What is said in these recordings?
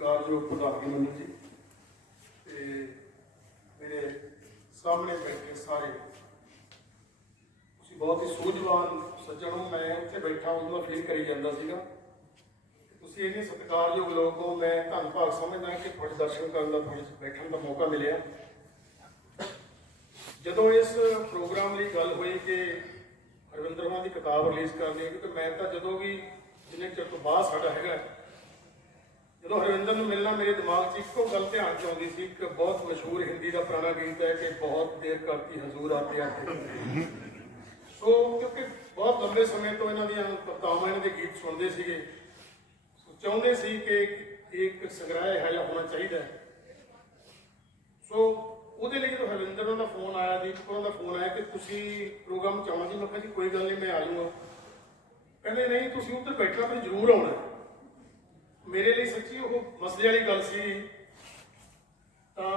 ਜੋ ਪ੍ਰਧਾਨ ਮੰਤਰੀ ਜੀ ਤੇ ਮੇਰੇ ਸਾਹਮਣੇ ਬੈਠੇ ਸਾਰੇ ਤੁਸੀਂ ਬਹੁਤ ਹੀ ਸੂਝਵਾਨ ਸੱਜਣ ਹੋ ਮੈਂ ਇੱਥੇ ਬੈਠਾ ਉਹਨੂੰ ਫੀਲ ਕਰੀ ਜਾਂਦਾ ਸੀਗਾ ਤੁਸੀਂ ਇਹਨੇ ਸਤਿਕਾਰਯੋਗ ਲੋਕ ਹੋ ਮੈਂ ਧੰਨ ਭਾਗ ਸਮਝਦਾ ਕਿ ਤੁਹਾਡੇ ਦਰਸ਼ਨ ਕਰਨ ਦਾ ਤੁਹਾਨੂੰ ਬੈਠਣ ਦਾ ਮੌਕਾ ਮਿਲਿਆ ਜਦੋਂ ਇਸ ਪ੍ਰੋਗਰਾਮ ਲਈ ਗੱਲ ਹੋਈ ਕਿ ਹਰਵਿੰਦਰ ਮਾਨ ਦੀ ਕਿਤਾਬ ਰਿਲੀਜ਼ ਕਰਨੀ ਹੈ ਕਿ ਮੈਂ ਤਾਂ ਜਦੋਂ ਵੀ ਜਿੰਨੇ ਚਿਰ ਤੋਂ ਬਾਅਦ ਸਾਡਾ ਹੈਗਾ ਜਦੋਂ ਹਰਵਿੰਦਰ ਨੂੰ ਮਿਲਣਾ ਮੇਰੇ ਦਿਮਾਗ 'ਚ ਇੱਕੋ ਗੱਲ ਧਿਆਨ 'ਚ ਆਉਂਦੀ ਸੀ ਕਿ ਬਹੁਤ ਮਸ਼ਹੂਰ ਹਿੰਦੀ ਦਾ ਪੁਰਾਣਾ ਗੀਤ ਹੈ ਕਿ ਬਹੁਤ ਦੇਰ ਕਰਤੀ ਹਜ਼ੂਰ ਆਤੇ ਆਤੇ ਸੋ ਕਿਉਂਕਿ ਬਹੁਤ ਲੰਬੇ ਸਮੇਂ ਤੋਂ ਇਹਨਾਂ ਦੀਆਂ ਕਵਤਾਵਾਂ ਇਹਨਾਂ ਦੇ ਗੀਤ ਸੁਣਦੇ ਸੀਗੇ ਸੋ ਚਾਹੁੰਦੇ ਸੀ ਕਿ ਇੱਕ ਸੰਗ੍ਰਹਿ ਹੈ ਜਾਂ ਹੋਣਾ ਚਾਹੀਦਾ ਸੋ ਉਹਦੇ ਲਈ ਜਦੋਂ ਹਰਵਿੰਦਰ ਦਾ ਫੋਨ ਆਇਆ ਦੀਪਕ ਦਾ ਫੋਨ ਆਇਆ ਕਿ ਤੁਸੀਂ ਪ੍ਰੋਗਰਾਮ ਚਾਹੁੰਦੇ ਮੈਂ ਕਿਹਾ ਜੀ ਕੋਈ ਗੱਲ ਨਹੀਂ ਮੈਂ ਆ ਜਾਊਂਗਾ ਕਹਿੰਦੇ ਨਹੀਂ ਤੁਸੀਂ ਉੱਧਰ ਬੈਠਣਾ ਤੁਸੀਂ ਜ਼ਰੂਰ ਆਉਣਾ ਮੇਰੇ ਲਈ ਸੱਚੀ ਉਹ ਮਸਲੇ ਵਾਲੀ ਗੱਲ ਸੀ ਤਾਂ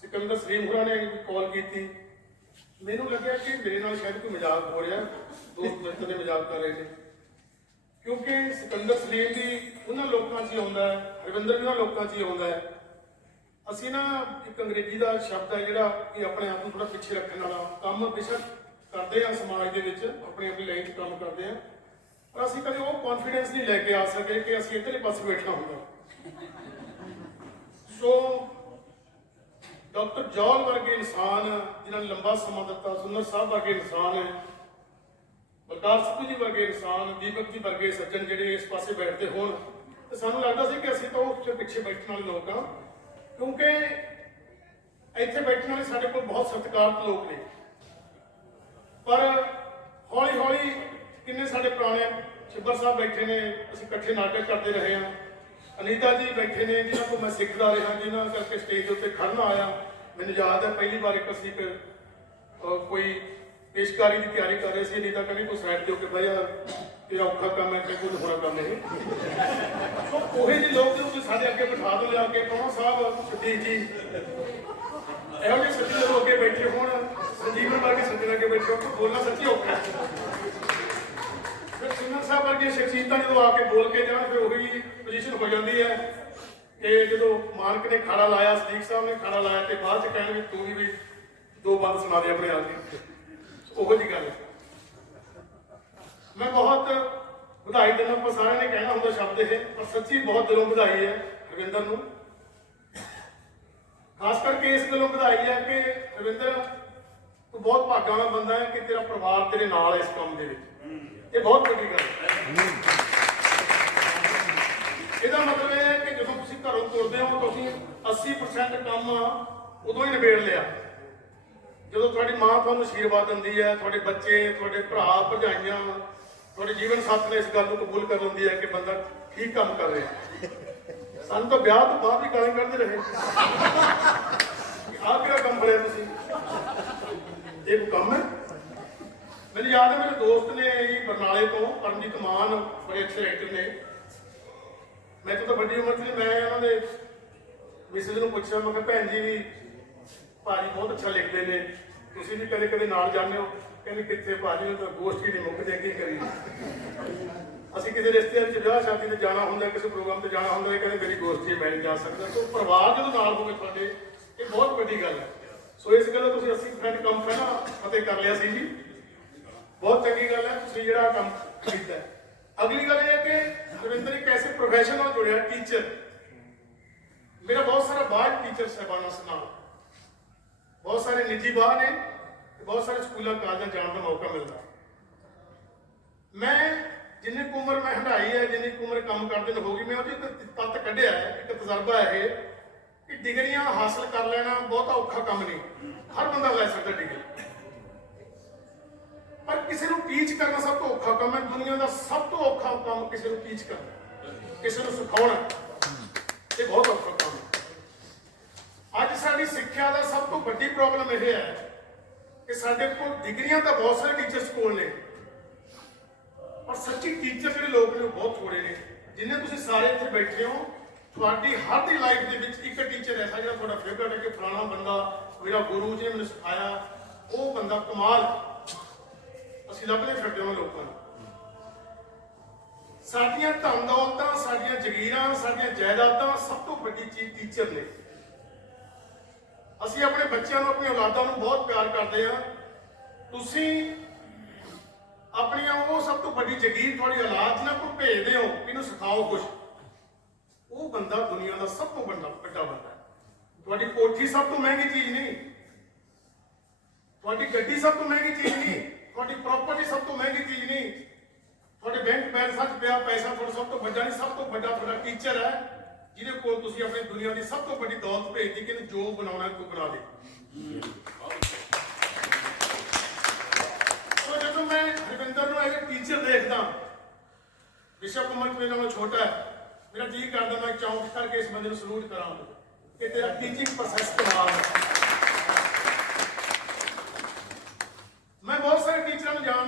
ਸਿਕੰਦਰ ਸਲੀਮ ਹੋਰਾਂ ਨੇ ਕਾਲ ਕੀਤੀ ਮੈਨੂੰ ਲੱਗਿਆ ਕਿ ਮੇਰੇ ਨਾਲ ਸ਼ਾਇਦ ਕੋਈ ਮਜ਼ਾਕ ਹੋ ਰਿਹਾ ਦੋਸਤ ਮਿੱਤਰ ਨੇ ਮਜ਼ਾਕ ਕਰ ਰਹੇ ਸੀ ਕਿਉਂਕਿ ਸਿਕੰਦਰ ਸਲੀਮ ਵੀ ਉਹਨਾਂ ਲੋਕਾਂ 'ਚ ਹੀ ਆਉਂਦਾ ਹੈ ਰਵਿੰਦਰ ਵੀ ਉਹਨਾਂ ਲੋਕਾਂ 'ਚ ਹੀ ਆਉਂਦਾ ਹੈ ਅਸੀਂ ਨਾ ਇੱਕ ਅੰਗਰੇਜ਼ੀ ਦਾ ਸ਼ਬਦ ਹੈ ਜਿਹੜਾ ਕਿ ਆਪਣੇ ਆਪ ਨੂੰ ਥੋੜਾ ਪਿੱਛੇ ਰੱਖਣ ਵਾਲਾ ਕੰਮ ਬੇਸ਼ੱਕ ਕਰਦੇ ਆ ਸਮਾਜ ਦੇ ਵਿੱਚ ਆਪਣੇ ਆਪਣੀ ਲਾਈਨ 'ਚ ਕੰਮ ਕਰਦੇ ਆ ਪਰ ਅਸੀਂ ਕਦੇ ਉਹ ਕੌਨਫੀਡੈਂਸ ਨਹੀਂ ਲੈ ਕੇ ਆ ਸਕੇ ਕਿ ਅਸੀਂ ਇਧਰਲੇ ਪਾਸੇ ਬੈਠਾ ਹੁੰਦਾ ਸੋ ਡਾਕਟਰ ਜੌਲ ਵਰਗੇ ਇਨਸਾਨ ਜਿਨ੍ਹਾਂ ਨੇ ਲੰਬਾ ਸਮਾਂ ਦਿੱਤਾ ਸੁੰਦਰ ਸਾਹਿਬ ਵਰਗੇ ਇਨਸਾਨ ਹੈ ਬਲਕਾਰ ਸਿੰਘ ਜੀ ਵਰਗੇ ਇਨਸਾਨ ਦੀਪਕ ਜੀ ਵਰਗੇ ਸੱਜਣ ਜਿਹੜੇ ਇਸ ਪਾਸੇ ਬੈਠਦੇ ਹੋਣ ਤੇ ਸਾਨੂੰ ਲੱਗਦਾ ਸੀ ਕਿ ਅਸੀਂ ਤਾਂ ਉਸ ਪਿੱਛੇ ਬੈਠਣ ਵਾਲੇ ਲੋਕ ਆ ਕਿਉਂਕਿ ਇੱਥੇ ਬੈਠਣ ਵਾਲੇ ਸਾਡੇ ਕੋਲ ਬਹੁਤ ਸਤਿਕਾਰਤ ਲੋਕ ਨੇ ਪਰ ਹੌਲੀ ਹੌਲੀ किन्ने साढ़े पुराने छिबर साहब बैठे ने असं कट्ठे नाटक करते रहे अनीता जी बैठे ने जिन्हों को मैं सीखता रहा जिन्हों करके स्टेज उत्ते खड़ना आया मैंने याद है पहली बार एक असली फिर कोई पेशकारी की तैयारी कर रहे थे अनीता कहीं कोई साइड जो भाई तेरा औखा कम है कुछ होना काम नहीं तो उ लोग जो साढ़े अगे बिठा दो लगे प्रोणा साहब सतीश जी यह सचिव लोग अगे बैठे हो संजीवन वर्ग सचिव अगे बैठे हो बोलना सची औखा है ਸਿੰਘਾਂ ਸਾਹਿਬ ਵਰਗੇ ਸ਼ਖਸੀਅਤਾਂ ਜਦੋਂ ਆ ਕੇ ਬੋਲ ਕੇ ਜਾਣ ਫਿਰ ਉਹੀ ਪੋਜੀਸ਼ਨ ਹੋ ਜਾਂਦੀ ਹੈ ਕਿ ਜਦੋਂ ਮਾਲਕ ਨੇ ਖੜਾ ਲਾਇਆ ਸਦੀਕ ਸਾਹਿਬ ਨੇ ਖੜਾ ਲਾਇਆ ਤੇ ਬਾਅਦ ਚ ਕਹਿਣ ਵੀ ਤੂੰ ਵੀ ਦੋ ਬੰਦ ਸੁਣਾ ਦੇ ਆਪਣੇ ਆਪ ਉਹੋ ਜੀ ਗੱਲ ਮੈਂ ਬਹੁਤ ਵਧਾਈ ਦੇਣਾ ਆਪਾਂ ਸਾਰਿਆਂ ਨੇ ਕਹਿਣਾ ਹੁੰਦਾ ਸ਼ਬਦ ਇਹ ਪਰ ਸੱਚੀ ਬਹੁਤ ਦਿਲੋਂ ਵਧਾਈ ਹੈ ਰਵਿੰਦਰ ਨੂੰ ਖਾਸ ਕਰਕੇ ਇਸ ਦਿਲੋਂ ਵਧਾਈ ਹੈ ਕਿ ਰਵਿੰਦਰ ਤੂੰ ਬਹੁਤ ਭਾਗਾਂ ਵਾਲਾ ਬੰਦਾ ਹੈ ਕਿ ਤੇਰਾ ਪਰਿਵਾਰ ਤੇਰੇ ਨਾਲ ਇਸ ਕੰਮ ਦੇ ਵਿੱਚ ਇਹ ਬਹੁਤ ਵੱਡੀ ਗੱਲ ਹੈ ਇਹਦਾ ਮਤਲਬ ਇਹ ਹੈ ਕਿ ਜਦੋਂ ਤੁਸੀਂ ਘਰੋਂ ਤੁਰਦੇ ਹੋ ਤੁਸੀਂ 80% ਕੰਮ ਉਦੋਂ ਹੀ ਨਿਬੇੜ ਲਿਆ ਜਦੋਂ ਤੁਹਾਡੀ ਮਾਂ ਤੁਹਾਨੂੰ ਅਸ਼ੀਰਵਾਦ ਦਿੰਦੀ ਹੈ ਤੁਹਾਡੇ ਬੱਚੇ ਤੁਹਾਡੇ ਭਰਾ ਭਜਾਈਆਂ ਤੁਹਾਡੇ ਜੀਵਨ ਸਾਥੀ ਨੇ ਇਸ ਗੱਲ ਨੂੰ ਕਬੂਲ ਕਰ ਲੈਂਦੀ ਹੈ ਕਿ ਬੰਦਾ ਠੀਕ ਕੰਮ ਕਰ ਰਿਹਾ ਸਾਨੂੰ ਤਾਂ ਵਿਆਹ ਤੋਂ ਬਾਅਦ ਵੀ ਗਾਲਾਂ ਕੱਢਦੇ ਰਹੇ ਆਹ ਕਿਹੜਾ ਕੰਮ ਬੜਿਆ ਤੁਸੀਂ ਇਹ ਕੰਮ ਹੈ ਮੈਨੂੰ ਯਾਦ ਹੈ ਮੇਰੇ ਦੋਸਤ ਨੇ ਹੀ ਬਰਨਾਲੇ ਤੋਂ ਪਰਮਜੀਤ ਮਾਨ ਬੜੇ ਅੱਛੇ ਐਕਟਰ ਨੇ ਮੈਂ ਤਾਂ ਵੱਡੀ ਉਮਰ ਦੀ ਮੈਂ ਉਹਨਾਂ ਦੇ ਮਿਸਿਸ ਨੂੰ ਪੁੱਛਿਆ ਮੈਂ ਕਿ ਭੈਣ ਜੀ ਵੀ ਭਾਜੀ ਬਹੁਤ ਅੱਛਾ ਲਿਖਦੇ ਨੇ ਤੁਸੀਂ ਵੀ ਕਦੇ ਕਦੇ ਨਾਲ ਜਾਂਦੇ ਹੋ ਕਹਿੰਦੇ ਕਿੱਥੇ ਭਾਜੀ ਨੂੰ ਤਾਂ ਗੋਸ਼ਟ ਹੀ ਨਹੀਂ ਮੁੱਕਦੇ ਕੀ ਕਰੀ ਅਸੀਂ ਕਿਸੇ ਰਿਸ਼ਤੇਦਾਰ 'ਚ ਵਿਆਹ ਸ਼ਾਦੀ ਤੇ ਜਾਣਾ ਹੁੰਦਾ ਕਿਸੇ ਪ੍ਰੋਗਰਾਮ ਤੇ ਜਾਣਾ ਹੁੰਦਾ ਕਹਿੰਦੇ ਮੇਰੀ ਗੋਸ਼ਟੀ ਮੈਂ ਜਾ ਸਕਦਾ ਸੋ ਪਰਿਵਾਰ ਜਦੋਂ ਨਾਲ ਹੋਵੇ ਤੁਹਾਡੇ ਇਹ ਬਹੁਤ ਵੱਡੀ ਗੱਲ ਹੈ ਸੋ ਇਸ ਗੱਲ ਤੁਸੀਂ ਅਸੀਂ ਫਰੈਂਡ ਕੰਮ ਪਹਿਲਾਂ ਫਤਿਹ ਕਰ ਲਿਆ ਸੀ ਜੀ ਬਹੁਤ ਚੰਗੀ ਗੱਲ ਹੈ ਤੁਸੀਂ ਜਿਹੜਾ ਕੰਮ ਕੀਤਾ ਅਗਲੀ ਗੱਲ ਇਹ ਹੈ ਕਿ ਰਵਿੰਦਰ ਇੱਕ ਐਸੇ ਪ੍ਰੋਫੈਸ਼ਨ ਨਾਲ ਜੁੜਿਆ ਟੀਚਰ ਮੇਰਾ ਬਹੁਤ ਸਾਰਾ ਬਾਹਰ ਟੀਚਰ ਸਹਿਬਾਨਾ ਨਾਲ ਬਹੁਤ ਸਾਰੇ ਨਿੱਜੀ ਬਾਹਰ ਨੇ ਤੇ ਬਹੁਤ ਸਾਰੇ ਸਕੂਲਾਂ ਕਾਲਜਾਂ ਜਾਣ ਦਾ ਮੌਕਾ ਮਿਲਦਾ ਮੈਂ ਜਿੰਨੀ ਉਮਰ ਮੈਂ ਹੰਡਾਈ ਹੈ ਜਿੰਨੀ ਉਮਰ ਕੰਮ ਕਰਦੇ ਨੂੰ ਹੋ ਗਈ ਮੈਂ ਉਹਦੀ ਇੱਕ ਤੱਤ ਕੱਢਿਆ ਹੈ ਇੱਕ ਤਜਰਬਾ ਹੈ ਇਹ ਕਿ ਡਿਗਰੀਆਂ ਹਾਸਲ ਕਰ ਲੈਣਾ ਬਹੁਤਾ ਔਖਾ ਕੰਮ ਨਹੀਂ ਹਰ ਬੰਦਾ ਲੈ ਸਕਦਾ ਡਿਗਰੀ ਪਰ ਕਿਸੇ ਨੂੰ ਟੀਚ ਕਰਨਾ ਸਭ ਤੋਂ ਔਖਾ ਕੰਮ ਹੈ ਦੁਨੀਆ ਦਾ ਸਭ ਤੋਂ ਔਖਾ ਕੰਮ ਕਿਸੇ ਨੂੰ ਟੀਚ ਕਰਨਾ ਕਿਸੇ ਨੂੰ ਸਿਖਾਉਣਾ ਇਹ ਬਹੁਤ ਔਖਾ ਕੰਮ ਹੈ ਅੱਜ ਸਾਡੀ ਸਿੱਖਿਆ ਦਾ ਸਭ ਤੋਂ ਵੱਡੀ ਪ੍ਰੋਬਲਮ ਇਹ ਹੈ ਕਿ ਸਾਡੇ ਕੋਲ ਡਿਗਰੀਆਂ ਤਾਂ ਬਹੁਤ ਸਾਰੇ ਟੀਚਰਸ ਕੋਲ ਨੇ ਪਰ ਸੱਚੀ ਟੀਚਰ ਜਿਹੜੇ ਲੋਕ ਨੇ ਬਹੁਤ ਥੋੜੇ ਨੇ ਜਿੰਨੇ ਤੁਸੀਂ ਸਾਰੇ ਇੱਥੇ ਬੈਠੇ ਹੋ ਤੁਹਾਡੀ ਹਰ ਦੀ ਲਾਈਫ ਦੇ ਵਿੱਚ ਇੱਕ ਟੀਚਰ ਐਸਾ ਜਿਹੜਾ ਤੁਹਾਡਾ ਫੇਵਰਟ ਹੈ ਕਿ ਫਲਾਣਾ ਬੰਦਾ ਮੇਰਾ ਗੁਰੂ ਜੀ ਨੇ ਮੈਨੂੰ ਸਿਖਾਇਆ ਉਹ ਬੰਦਾ ਕਮਾਲ ਅਸੀਂ ਲੱਭਦੇ ਫਿਰਦੇ ਹਾਂ ਲੋਕਾਂ ਨੂੰ ਸਾਡੀਆਂ ਧਨ ਦੌਲਤਾਂ ਸਾਡੀਆਂ ਜ਼ਗੀਰਾਂ ਸਾਡੀਆਂ ਜਾਇਦਾਦਾਂ ਸਭ ਤੋਂ ਵੱਡੀ ਚੀਜ਼ ਟੀਚਰ ਨੇ ਅਸੀਂ ਆਪਣੇ ਬੱਚਿਆਂ ਨੂੰ ਆਪਣੀ ਔਲਾਦਾਂ ਨੂੰ ਬਹੁਤ ਪਿਆਰ ਕਰਦੇ ਆ ਤੁਸੀਂ ਆਪਣੀਆਂ ਉਹ ਸਭ ਤੋਂ ਵੱਡੀ ਜ਼ਗੀਰ ਤੁਹਾਡੀ ਔਲਾਦ ਨਾਲ ਕੋਈ ਭੇਜਦੇ ਹੋ ਇਹਨੂੰ ਸਿਖਾਓ ਕੁਝ ਉਹ ਬੰਦਾ ਦੁਨੀਆ ਦਾ ਸਭ ਤੋਂ ਵੱਡਾ ਵੱਡਾ ਬੰਦਾ ਤੁਹਾਡੀ ਕੋਠੀ ਸਭ ਤੋਂ ਮਹਿੰਗੀ ਚੀਜ਼ ਨਹੀਂ ਤੁਹਾਡੀ ਗੱਡੀ ਸਭ ਤੋਂ ਮਹਿੰਗੀ ਚੀਜ਼ ਨਹੀਂ ਤੁਹਾਡੀ ਪ੍ਰਾਪਰਟੀ ਸਭ ਤੋਂ ਮਹਿੰਗੀ ਚੀਜ਼ ਨਹੀਂ ਤੁਹਾਡੇ ਬੈਂਕ ਬੈਲੈਂਸਾਂ 'ਚ ਪਿਆ ਪੈਸਾ ਤੁਹਾਡਾ ਸਭ ਤੋਂ ਵੱਡਾ ਨਹੀਂ ਸਭ ਤੋਂ ਵੱਡਾ ਤੁਹਾਡਾ ਟੀਚਰ ਹੈ ਜਿਹਦੇ ਕੋਲ ਤੁਸੀਂ ਆਪਣੀ ਦੁਨੀਆ ਦੀ ਸਭ ਤੋਂ ਵੱਡੀ ਦੌਲਤ ਭੇਜਦੀ ਕਿ ਜੋ ਬਣਾਉਣਾ ਤੂੰ ਬਣਾ ਦੇ ਸੋ ਜਦੋਂ ਮੈਂ ਹਰਵਿੰਦਰ ਨੂੰ ਐਜ਼ ਅ ਟੀਚਰ ਦੇਖਦਾ ਵਿਸ਼ਵ ਕੁਮਾਰ ਮੇਰੇ ਨਾਲੋਂ ਛੋਟਾ ਹੈ ਮੇਰਾ ਜੀ ਕਰਦਾ ਮੈਂ ਚੌਂਕ ਕਰਕੇ ਇਸ ਬੰਦੇ ਨੂੰ ਸਲੂਟ ਕਰਾਂ ਕਿ ਤੇਰਾ ਟੀਚਿੰਗ ਪ੍ਰੋਸੈਸ ਕਮਾਲ ਹੈ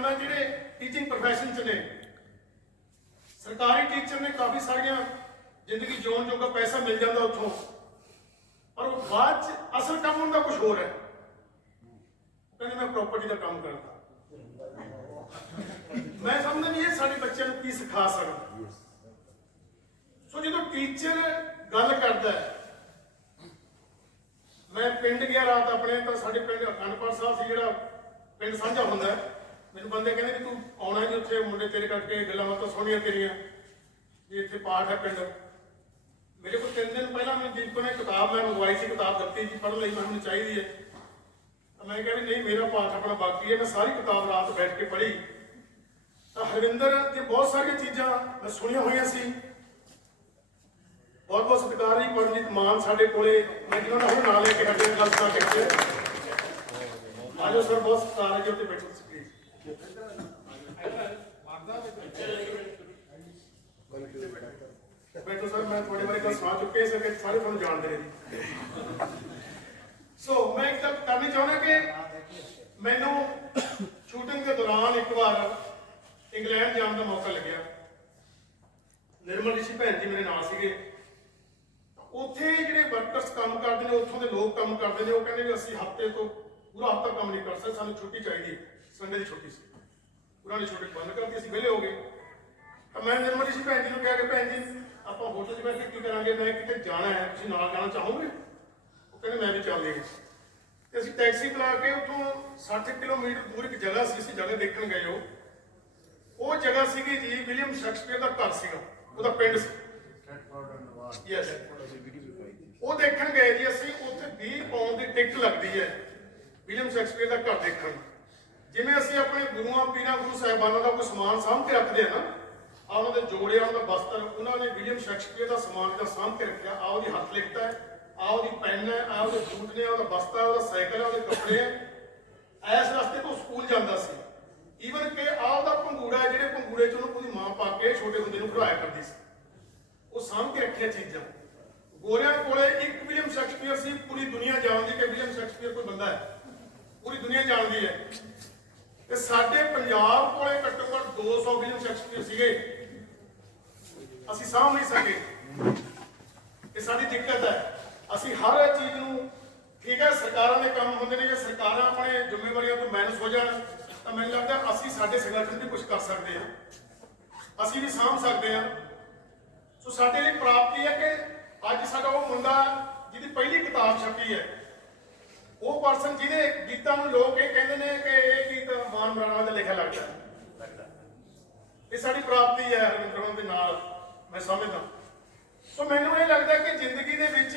ਨੌਜਵਾਨਾਂ ਜਿਹੜੇ ਟੀਚਿੰਗ profession ਚ ਨੇ ਸਰਕਾਰੀ ਟੀਚਰ ਨੇ ਕਾਫੀ ਸਾਰੀਆਂ ਜ਼ਿੰਦਗੀ ਜੋ ਜੋਗਾ ਪੈਸਾ ਮਿਲ ਜਾਂਦਾ ਉੱਥੋਂ ਪਰ ਉਹ ਬਾਅਦ ਚ ਅਸਲ ਕੰਮ ਉਹਦਾ ਕੁਝ ਹੋਰ ਹੈ ਕਹਿੰਦੇ ਮੈਂ ਪ੍ਰਾਪਰਟੀ ਦਾ ਕੰਮ ਕਰਦਾ ਮੈਂ ਸਮਝਦਾ ਨਹੀਂ ਇਹ ਸਾਡੇ ਬੱਚਿਆਂ ਨੂੰ ਕੀ ਸਿਖਾ ਸਕਦਾ ਸੋ ਜਦੋਂ ਟੀਚਰ ਗੱਲ ਕਰਦਾ ਮੈਂ ਪਿੰਡ ਗਿਆ ਰਾਤ ਆਪਣੇ ਤਾਂ ਸਾਡੇ ਪਿੰਡ ਅਖੰਡਪੁਰ ਸਾਹਿਬ ਸੀ ਜਿਹੜਾ ਪਿੰਡ ਸਾਂਝਾ ਹੁੰਦਾ ਹੈ ਮੈਨੂੰ ਬੰਦੇ ਕਹਿੰਦੇ ਵੀ ਤੂੰ ਆਉਣਾ ਜੀ ਉੱਥੇ ਮੁੰਡੇ ਤੇਰੇ ਕਰਕੇ ਗੱਲਾਂ ਬਾਤਾਂ ਸੋਹਣੀਆਂ ਤੇਰੀਆਂ ਵੀ ਇੱਥੇ ਪਾਠ ਹੈ ਪਿੰਡ ਮੇਰੇ ਕੋਲ ਤਿੰਨ ਦਿਨ ਪਹਿਲਾਂ ਮੈਂ ਦਿਨ ਨੇ ਕਿਤਾਬ ਮੈਂ ਮੰਗਵਾਈ ਸੀ ਕਿਤਾਬ ਦਿੱਤੀ ਜੀ ਪੜ੍ਹ ਲਈ ਮੈਨੂੰ ਚਾਹੀਦੀ ਹੈ ਮੈਂ ਕਿਹਾ ਵੀ ਨਹੀਂ ਮੇਰਾ ਪਾਠ ਆਪਣਾ ਬਾਕੀ ਹੈ ਮੈਂ ਸਾਰੀ ਕਿਤਾਬ ਰਾਤ ਬੈਠ ਕੇ ਪੜ੍ਹੀ ਤਾਂ ਹਰਵਿੰਦਰ ਤੇ ਬਹੁਤ ਸਾਰੀਆਂ ਚੀਜ਼ਾਂ ਮੈਂ ਸੁਣੀਆਂ ਹੋਈਆਂ ਸੀ ਬਹੁਤ ਬਹੁਤ ਸਤਿਕਾਰ ਜੀ ਪੰਡਿਤ ਮਾਨ ਸਾਡੇ ਕੋਲੇ ਮੈਂ ਜਿਹਨਾਂ ਨੂੰ ਨਾਲ ਲੈ ਕੇ ਹੱਟੇ ਗੱਲ ਕਰ ਸਕਦੇ ਆਜੋ ਸਰ ਬਹੁਤ ਸਤਿਕਾਰ ਜੀ ਉੱਤੇ ਬੈਠੋ ਬੈਠੋ ਸਰ ਮੈਂ ਤੁਹਾਡੇ ਬਾਰੇ ਕੁਝ ਸੁਣਾ ਚੁੱਕੇ ਇਸ ਕਰਕੇ ਸਾਰੇ ਤੁਹਾਨੂੰ ਜਾਣਦੇ ਨੇ ਸੋ ਮੈਂ ਇੱਕ ਤਾਂ ਕਰਨੀ ਚਾਹੁੰਦਾ ਕਿ ਮੈਨੂੰ ਸ਼ੂਟਿੰਗ ਦੇ ਦੌਰਾਨ ਇੱਕ ਵਾਰ ਇੰਗਲੈਂਡ ਜਾਣ ਦਾ ਮੌਕਾ ਲੱਗਿਆ ਨਿਰਮਲ ਰਿਸ਼ੀ ਭੈਣ ਜੀ ਮੇਰੇ ਨਾਲ ਸੀਗੇ ਉੱਥੇ ਜਿਹੜੇ ਵਰਕਰਸ ਕੰਮ ਕਰਦੇ ਨੇ ਉੱਥੋਂ ਦੇ ਲੋਕ ਕੰਮ ਕਰਦੇ ਨੇ ਉਹ ਕਹਿੰਦੇ ਵੀ ਅਸੀਂ ਹਫਤੇ ਤੋਂ ਪੂਰਾ ਹਫਤਾ ਕੰਮ ਨਹੀਂ ਕਰ ਸਕਦੇ ਸਾਨੂੰ ਛੁੱਟੀ ਚਾਹੀਦੀ ਹੈ ਸੰਡੇ ਛੋਟੀ ਸੀ ਉਹਨਾਂ ਨੇ ਛੁੱਟੀ ਬੰਦ ਕਰਤੀ ਅਸੀਂ ਵਿਲੇ ਹੋ ਗਏ ਤਾਂ ਮੈਂ ਨਿਰਮਲ ਜੀ ਭੈਣ ਜੀ ਨੂੰ ਕਿਹਾ ਕਿ ਭੈਣ ਜੀ ਆਪਾਂ ਹੋਟਲ 'ਚ ਬੈਠ ਕੇ ਕੀ ਕਰਾਂਗੇ ਮੈਂ ਕਿਤੇ ਜਾਣਾ ਹੈ ਤੁਸੀਂ ਨਾਲ ਜਾਣਾ ਚਾਹੋਗੇ ਉਹ ਕਹਿੰਦੇ ਮੈਂ ਵੀ ਚੱਲਦੇ ਤੇ ਅਸੀਂ ਟੈਕਸੀ ਬੁਲਾ ਕੇ ਉੱਥੋਂ 60 ਕਿਲੋਮੀਟਰ ਦੂਰ ਇੱਕ ਜਗ੍ਹਾ ਸੀ ਅਸੀਂ ਜਗ੍ਹਾ ਦੇਖਣ ਗਏ ਉਹ ਉਹ ਜਗ੍ਹਾ ਸੀਗੀ ਜੀ ਵਿਲੀਅਮ ਸ਼ੈਕਸਪੀਅਰ ਦਾ ਘਰ ਸੀਗਾ ਉਹਦਾ ਪਿੰਡ ਸੀ ਯੈਸ ਉਹ ਦੇਖਣ ਗਏ ਜੀ ਅਸੀਂ ਉੱਥੇ 20 ਪਾਉਂਡ ਦੀ ਟਿਕਟ ਲੱਗਦੀ ਹੈ ਵਿਲੀਅਮ ਸ਼ੈਕਸਪੀਅਰ ਦਾ ਘਰ ਦੇਖਣ ਜਿਵੇਂ ਅਸੀਂ ਆਪਣੇ ਗੁਰੂਆਂ ਪੀਰਾਂ ਗੁਰੂ ਸਾਹਿਬਾਨਾਂ ਦਾ ਕੋਈ ਸਮਾਨ ਸਾਂਭ ਕੇ ਰੱਖਦੇ ਆ ਨਾ ਆ ਦੇ ਜੋੜੇ ਉਹਨਾਂ ਦਾ ਬਸਤਰ ਉਹਨਾਂ ਨੇ ਵਿਲੀਅਮ ਸ਼ੈਕਸਪੀਅਰ ਦਾ ਸਮਾਨ ਦਾ ਸਾਂਭ ਕੇ ਰੱਖਿਆ ਆ ਉਹਦੀ ਹੱਥ ਲਿਖਤਾ ਹੈ ਆ ਉਹਦੀ ਪੈਨ ਹੈ ਆ ਉਹਦੇ ਬੂਟ ਨੇ ਉਹਦਾ ਬਸਤਾ ਉਹਦਾ ਸਾਈਕਲ ਹੈ ਉਹਦੇ ਕੱਪੜੇ ਹੈ ਐਸ ਰਸਤੇ ਤੋਂ ਸਕੂਲ ਜਾਂਦਾ ਸੀ ਈਵਨ ਕਿ ਆ ਉਹਦਾ ਪੰਗੂੜਾ ਜਿਹੜੇ ਪੰਗੂੜੇ ਚ ਉਹਨੂੰ ਉਹਦੀ ਮਾਂ ਪਾ ਕੇ ਛੋਟੇ ਹੁੰਦੇ ਨੂੰ ਪੜਾਇਆ ਕਰਦੀ ਸੀ ਉਹ ਸਾਂਭ ਕੇ ਰੱਖਿਆ ਚੀਜ਼ਾਂ ਗੋਰਿਆਂ ਕੋਲੇ ਇੱਕ ਵਿਲੀਅਮ ਸ਼ੈਕਸਪੀਅਰ ਸੀ ਪੂਰੀ ਦੁਨੀਆ ਜਾਣਦੀ ਕਿ ਵਿਲੀਅਮ ਸ਼ੈਕਸਪੀਅਰ ਕੋਈ ਬੰਦਾ ਹੈ ਪੂਰੀ ਦੁਨੀਆ ਜਾਣਦੀ ਹੈ ਤੇ ਸਾਡੇ ਪੰਜਾਬ ਕੋਲੇ ਘੱਟੋ ਘੱਟ 200 ਬਿਲੀਅਨ ਸ਼ੈਕਸਪੀਅਰ ਸੀਗੇ ਅਸੀਂ ਸਾਂਭ ਨਹੀਂ ਸਕੇ ਇਹ ਸਾਡੀ ਦਿੱਕਤ ਹੈ ਅਸੀਂ ਹਰ ਇੱਕ ਚੀਜ਼ ਨੂੰ ਠੀਕ ਹੈ ਸਰਕਾਰਾਂ ਦੇ ਕੰਮ ਹੁੰਦੇ ਨੇ ਜੇ ਸਰਕਾਰਾਂ ਆਪਣੇ ਜ਼ਿੰਮੇਵਾਰੀਆਂ ਤੋਂ ਮੈਨਸ ਹੋ ਜਾਣ ਤਾਂ ਮੈਨੂੰ ਲੱਗਦਾ ਅਸੀਂ ਸਾਡੇ ਸੰਗਠਨ ਵੀ ਕੁਝ ਕਰ ਸਕਦੇ ਹਾਂ ਅਸੀਂ ਵੀ ਸਾਂਭ ਸਕਦੇ ਹਾਂ ਸੋ ਸਾਡੇ ਲਈ ਪ੍ਰਾਪਤੀ ਹੈ ਕਿ ਅੱਜ ਸਾਡਾ ਉਹ ਮੁੰਡਾ ਜਿਹਦੀ ਪਹਿਲੀ ਕਿਤਾਬ ਛਪੀ ਹੈ ਪਰਸਨ ਜਿਹਦੇ ਗੀਤਾਂ ਨੂੰ ਲੋਕ ਇਹ ਕਹਿੰਦੇ ਨੇ ਕਿ ਇਹ ਗੀਤ ਮਾਨ ਮਰਾਣਾ ਦੇ ਲਿਖਿਆ ਲੱਗਦਾ ਲੱਗਦਾ ਇਹ ਸਾਡੀ ਪ੍ਰਾਪਤੀ ਹੈ ਹਰਮਿੰਦਰ ਦੇ ਨਾਲ ਮੈਂ ਸਮਝਦਾ ਸੋ ਮੈਨੂੰ ਇਹ ਲੱਗਦਾ ਕਿ ਜ਼ਿੰਦਗੀ ਦੇ ਵਿੱਚ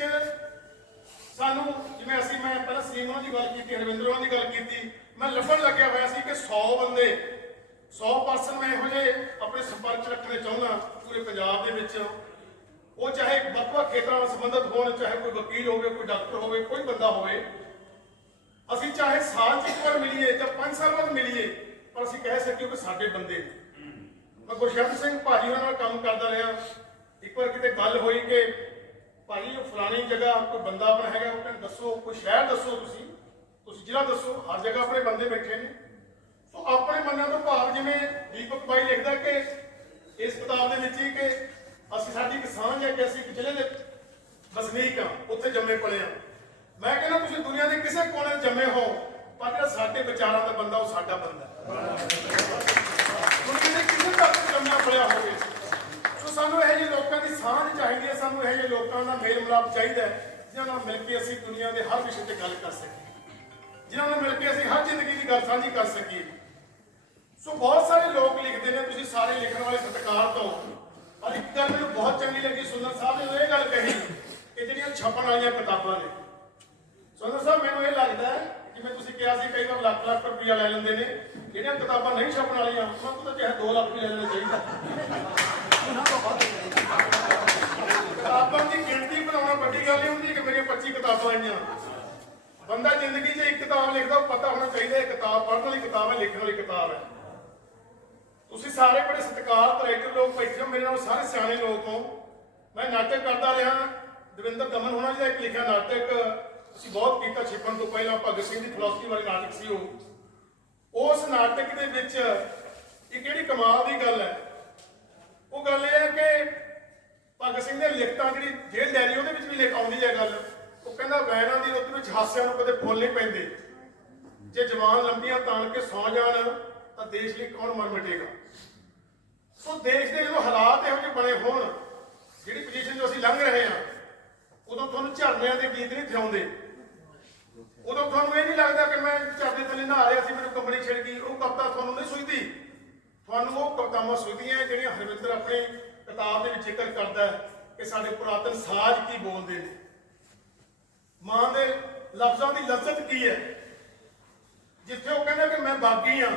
ਸਾਨੂੰ ਜਿਵੇਂ ਅਸੀਂ ਮੈਂ ਪਹਿਲਾਂ ਸੀਮਾ ਦੀ ਗੱਲ ਕੀਤੀ ਹਰਵਿੰਦਰ ਦੀ ਗੱਲ ਕੀਤੀ ਮੈਂ ਲੱਭਣ ਲੱਗਿਆ ਹੋਇਆ ਸੀ ਕਿ 100 ਬੰਦੇ 100 ਪਰਸਨ ਮੈਂ ਇਹੋ ਜਿਹੇ ਆਪਣੇ ਸੰਪਰਕ ਰੱਖਣੇ ਚਾਹੁੰਦਾ ਪੂਰੇ ਪੰਜਾਬ ਦੇ ਵਿੱਚ ਉਹ ਚਾਹੇ ਵੱਖ-ਵੱਖ ਖੇਤਰਾਂ ਨਾਲ ਸੰਬੰਧਿਤ ਹੋਣ ਚਾਹੇ ਕੋਈ ਵਕੀਲ ਹੋਵੇ ਕੋਈ ਡਾਕਟਰ ਹੋਵੇ ਕੋਈ ਬੰਦਾ ਹੋਵੇ ਅਸੀਂ ਚਾਹੇ ਸਾਲ 'ਚ ਇੱਕ ਵਾਰ ਮਿਲੀਏ ਜਾਂ 5 ਸਾਲ ਬਾਅਦ ਮਿਲੀਏ ਪਰ ਅਸੀਂ ਕਹਿ ਸਕੀਏ ਕਿ ਸਾਡੇ ਬੰਦੇ ਨੇ ਮੈਂ ਗੁਰਸ਼ਰਨ ਸਿੰਘ ਭਾਜੀ ਉਹਨਾਂ ਨਾਲ ਕੰਮ ਕਰਦਾ ਰਿਹਾ ਇੱਕ ਵਾਰ ਕਿਤੇ ਗੱਲ ਹੋਈ ਕਿ ਭਾਜੀ ਉਹ ਫਲਾਣੀ ਜਗ੍ਹਾ ਕੋਈ ਬੰਦਾ ਆਪਣਾ ਹੈਗਾ ਉਹ ਕਹਿੰਦਾ ਦੱਸੋ ਕੋਈ ਸ਼ਹਿਰ ਦੱਸੋ ਤੁਸੀਂ ਤੁਸੀਂ ਜ਼ਿਲ੍ਹਾ ਦੱਸੋ ਹਰ ਜਗ੍ਹਾ ਆਪਣੇ ਬੰਦੇ ਬੈਠੇ ਨੇ ਸੋ ਆਪਣੇ ਮੰਨਾਂ ਤੋਂ ਭਾਵ ਜਿਵੇਂ ਦੀਪਕ ਭਾਈ ਲਿਖਦਾ ਕਿ ਇਸ ਕਿਤਾਬ ਦੇ ਵਿੱਚ ਹੀ ਕਿ ਅਸੀਂ ਸਾਡੀ ਕਿਸਾਨ ਜਾਂ ਕਿ ਅਸੀਂ ਇੱਕ ਜ਼ਿਲ੍ਹੇ ਦੇ ਵਸਨੀਕ ਆ ਉੱਥੇ ਜੰਮੇ ਪਲੇ ਆ ਮੈਂ ਕਹਿੰਦਾ ਤੁਸੀਂ ਦੁਨੀਆ ਦੇ ਕਿਸੇ ਕੋਨੇ ਜੰਮੇ ਹੋ ਪਰ ਜਿਹੜਾ ਸਾਡੇ ਵਿਚਾਰਾਂ ਦਾ ਬੰਦਾ ਉਹ ਸਾਡਾ ਬੰਦਾ ਤੁਸੀਂ ਕਿਹਦੇ ਕਿਸੇ ਤੱਕ ਜੰਮਿਆ ਪੜਿਆ ਹੋਵੇ ਸੋ ਸਾਨੂੰ ਇਹ ਜੇ ਲੋਕਾਂ ਦੀ ਸਾਂਝ ਚਾਹੀਦੀ ਹੈ ਸਾਨੂੰ ਇਹ ਜੇ ਲੋਕਾਂ ਦਾ ਮੇਲ ਮਿਲਾਪ ਚਾਹੀਦਾ ਜਿਨ੍ਹਾਂ ਨਾਲ ਮਿਲ ਕੇ ਅਸੀਂ ਦੁਨੀਆ ਦੇ ਹਰ ਵਿਸ਼ੇ ਤੇ ਗੱਲ ਕਰ ਸਕੀਏ ਜਿਨ੍ਹਾਂ ਨਾਲ ਮਿਲ ਕੇ ਅਸੀਂ ਹਰ ਜ਼ਿੰਦਗੀ ਦੀ ਗੱਲ ਸਾਂਝੀ ਕਰ ਸਕੀਏ ਸੋ ਬਹੁਤ ਸਾਰੇ ਲੋਕ ਲਿਖਦੇ ਨੇ ਤੁਸੀਂ ਸਾਰੇ ਲਿਖਣ ਵਾਲੇ ਸਤਕਾਰ ਤੋਂ ਪਰ ਇੱਕ ਗੱਲ ਮੈਨੂੰ ਬਹੁਤ ਚੰਗੀ ਲੱਗੀ ਸੁੰਦਰ ਸਾਹਿਬ ਨੇ ਇਹ ਗੱਲ ਕਹੀ ਕਿ ਜਿਹੜੀਆਂ ਛਪਣ ਵਾਲੀਆਂ ਕਿਤਾਬਾਂ ਨੇ ਕਿਹਾ ਸੀ ਕਈ ਵਾਰ ਲੱਖ ਲੱਖ ਰੁਪਇਆ ਲੈ ਲੈਂਦੇ ਨੇ ਜਿਹੜੀਆਂ ਕਿਤਾਬਾਂ ਨਹੀਂ ਛਪਣ ਵਾਲੀਆਂ ਉਹਨਾਂ ਤੋਂ ਤਾਂ ਚਾਹੇ 2 ਲੱਖ ਰੁਪਏ ਲੈ ਲੈਣਾ ਚਾਹੀਦਾ ਕਿਤਾਬਾਂ ਦੀ ਗਿਣਤੀ ਬਣਾਉਣਾ ਵੱਡੀ ਗੱਲ ਨਹੀਂ ਹੁੰਦੀ ਕਿ ਮੇਰੀਆਂ 25 ਕਿਤਾਬਾਂ ਆਈਆਂ ਬੰਦਾ ਜ਼ਿੰਦਗੀ 'ਚ ਇੱਕ ਕਿਤਾਬ ਲਿਖਦਾ ਪਤਾ ਹੋਣਾ ਚਾਹੀਦਾ ਇਹ ਕਿਤਾਬ ਪੜ੍ਹਨ ਵਾਲੀ ਕਿਤਾਬ ਹੈ ਲਿਖਣ ਵਾਲੀ ਕਿਤਾਬ ਹੈ ਤੁਸੀਂ ਸਾਰੇ ਬੜੇ ਸਤਿਕਾਰ ਟਰੈਕਟਰ ਲੋਕ ਬੈਠੇ ਹੋ ਮੇਰੇ ਨਾਲ ਸਾਰੇ ਸਿਆਣੇ ਲੋਕ ਹੋ ਮੈਂ ਨਾਟਕ ਕਰਦਾ ਰਿਹਾ ਦਵਿੰਦਰ ਦਮਨ ਹੋਣਾ ਜੀ ਦਾ ਇੱਕ ਲਿਖਿਆ ਨਾਟਕ ਅਸੀਂ ਬਹੁਤ ਕੀਤਾ ਛਿਪਣ ਤੋਂ ਪਹਿਲਾਂ ਭਗਤ ਸਿੰਘ ਦੀ ਫਲਸਫੀ ਵਾਲੀ ਨਾਟਕ ਸੀ ਉਹ ਉਸ ਨਾਟਕ ਦੇ ਵਿੱਚ ਇਹ ਕਿਹੜੀ ਕਮਾਲ ਦੀ ਗੱਲ ਹੈ ਉਹ ਗੱਲ ਇਹ ਹੈ ਕਿ ਭਗਤ ਸਿੰਘ ਨੇ ਲਿਖਤਾ ਜਿਹੜੀ ਜੇਲ੍ਹ ਡੈਰੀ ਉਹਦੇ ਵਿੱਚ ਵੀ ਲਿਖ ਆਉਂਦੀ ਹੈ ਗੱਲ ਉਹ ਕਹਿੰਦਾ ਵੈਰਾਂ ਦੀ ਰੁੱਤ ਵਿੱਚ ਹਾਸਿਆਂ ਨੂੰ ਕਦੇ ਫੁੱਲ ਨਹੀਂ ਪੈਂਦੇ ਜੇ ਜਵਾਨ ਲੰਬੀਆਂ ਤਾਣ ਕੇ ਸੌ ਜਾਣ ਤਾਂ ਦੇਸ਼ ਲਈ ਕੌਣ ਮਰ ਮਟੇਗਾ ਸੋ ਦੇਸ਼ ਦੇ ਜਦੋਂ ਹਾਲਾਤ ਇਹੋ ਜਿਹੇ ਬਣੇ ਹੋਣ ਜਿਹੜੀ ਪੋਜੀਸ਼ਨ ਜੋ ਅਸੀਂ ਲੰਘ ਰਹੇ ਹਾਂ ਉਦੋਂ ਤੁਹਾਨੂੰ ਝਰਨਿਆਂ ਦੇ ਗੀਤ ਨਹੀਂ ਥਿਆਉਂਦੇ ਉਦੋਂ ਤੁਹਾਨੂੰ ਇਹ ਨਹੀਂ ਲੱਗਦਾ ਕਿ ਮੈਂ ਚਾਦੇ ਥੱਲੇ ਨਹਾ ਰਿਹਾ ਸੀ ਮੈਨੂੰ ਕੰਬਣੀ ਛਿੜ ਗਈ ਉਹ ਕਵਤਾ ਤੁਹਾਨੂੰ ਨਹੀਂ ਸੁਝਦੀ ਤੁਹਾਨੂੰ ਉਹ ਕਵਤਾਵਾਂ ਸੁਝਦੀਆਂ ਜਿਹੜੀਆਂ ਹਰਵਿੰਦਰ ਆਪਣੇ ਕਿਤਾਬ ਦੇ ਵਿੱਚ ਜ਼ਿਕਰ ਕਰਦਾ ਹੈ ਕਿ ਸਾਡੇ ਪੁਰਾਤਨ ਸਾਜ ਕੀ ਬੋਲਦੇ ਨੇ ਮਾਂ ਦੇ ਲਫ਼ਜ਼ਾਂ ਦੀ ਲਜ਼ਤ ਕੀ ਹੈ ਜਿੱਥੇ ਉਹ ਕਹਿੰਦਾ ਕਿ ਮੈਂ ਬਾਗੀ ਆ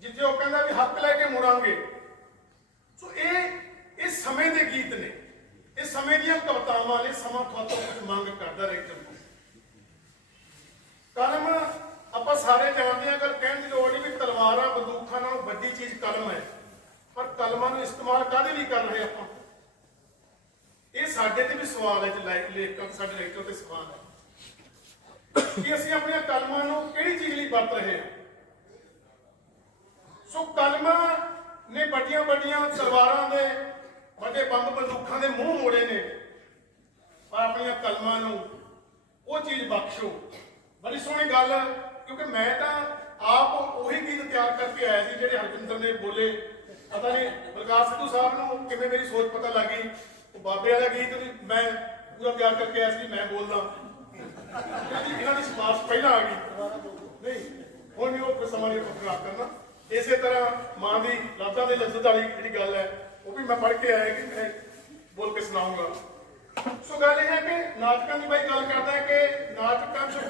ਜਿੱਥੇ ਉਹ ਕਹਿੰਦਾ ਵੀ ਹੱਕ ਲੈ ਕੇ ਮੁੜਾਂਗੇ ਸੋ ਇਹ ਇਸ ਸਮੇਂ ਦੇ ਗੀਤ ਨੇ ਇਸ ਸਮੇਂ ਦੀਆਂ ਕਵਤਾਵਾਂ ਨੇ ਸਮਾਂ ਤੁਹਾਤੋਂ ਕੁਝ ਮੰਗ ਕਰਦਾ ਰਹਿ ਜਾਂਦਾ ਕਲਮ ਆਪਾਂ ਸਾਰੇ ਜਾਣਦੇ ਆ ਕਿ ਕਹਿਣ ਦੀ ਲੋੜ ਨਹੀਂ ਵੀ ਤਲਵਾਰਾਂ ਬੰਦੂਕਾਂ ਨਾਲੋਂ ਵੱਡੀ ਚੀਜ਼ ਕਲਮ ਹੈ ਪਰ ਕਲਮਾਂ ਨੂੰ ਇਸਤੇਮਾਲ ਕਾਦੇ ਲਈ ਕਰ ਰਹੇ ਆਪਾਂ ਇਹ ਸਾਡੇ ਤੇ ਵੀ ਸਵਾਲ ਹੈ ਲੇਖਕ ਸਾਡੇ ਲੇਖਕਾਂ ਤੇ ਸਵਾਲ ਹੈ ਕਿ ਅਸੀਂ ਆਪਣੇ ਕਲਮਾਂ ਨੂੰ ਕਿਹੜੀ ਚੀਜ਼ ਲਈ ਵਰਤ ਰਹੇ ਹਾਂ ਸੋ ਕਲਮਾਂ ਨੇ ਵੱਡੀਆਂ ਵੱਡੀਆਂ ਤਲਵਾਰਾਂ ਦੇ ਵੱਡੇ ਬੰਬ ਬੰਦੂਕਾਂ ਦੇ ਮੂੰਹ ਮੋੜੇ ਨੇ ਪਰ ਆਪਣੀਆਂ ਕਲਮਾਂ ਨੂੰ ਉਹ ਚੀਜ਼ ਬਖਸ਼ੋ ਬੜੀ ਸੋਹਣੀ ਗੱਲ ਕਿਉਂਕਿ ਮੈਂ ਤਾਂ ਆਪ ਉਹੀ ਗੀਤ ਤਿਆਰ ਕਰਕੇ ਆਇਆ ਸੀ ਜਿਹੜੇ ਹਰਜਿੰਦਰ ਨੇ ਬੋਲੇ ਪਤਾ ਨਹੀਂ ਪ੍ਰਕਾਸ਼ ਸਿੱਧੂ ਸਾਹਿਬ ਨੂੰ ਕਿਵੇਂ ਮੇਰੀ ਸੋਚ ਪਤਾ ਲੱਗੀ ਉਹ ਬਾਬੇ ਵਾਲਾ ਗੀਤ ਵੀ ਮੈਂ ਪੂਰਾ ਤਿਆਰ ਕਰਕੇ ਆਇਆ ਸੀ ਮੈਂ ਬੋਲਦਾ ਇਹਨਾਂ ਦੀ ਸਿਫਾਰਿਸ਼ ਪਹਿਲਾਂ ਆ ਗਈ ਨਹੀਂ ਹੁਣ ਵੀ ਉਹ ਸਮਾਂ ਨਹੀਂ ਪਕੜਾ ਕਰਨਾ ਇਸੇ ਤਰ੍ਹਾਂ ਮਾਂ ਦੀ ਲਾਗਾਂ ਦੇ ਲਫ਼ਜ਼ ਵਾਲੀ ਜਿਹੜੀ ਗੱਲ ਹੈ ਉਹ ਵੀ ਮੈਂ ਪੜ੍ਹ ਕੇ ਆਇਆ ਕਿ ਮੈਂ ਬੋਲ ਕੇ ਸੁਣਾਉਂਗਾ ਸੋ ਗੱਲ ਇਹ ਹੈ ਕਿ ਨਾਟਕਾਂ ਦੀ ਬਾਈ ਗੱਲ ਕਰਦਾ ਹੈ ਕਿ ਨਾਟਕਾਂ 'ਚ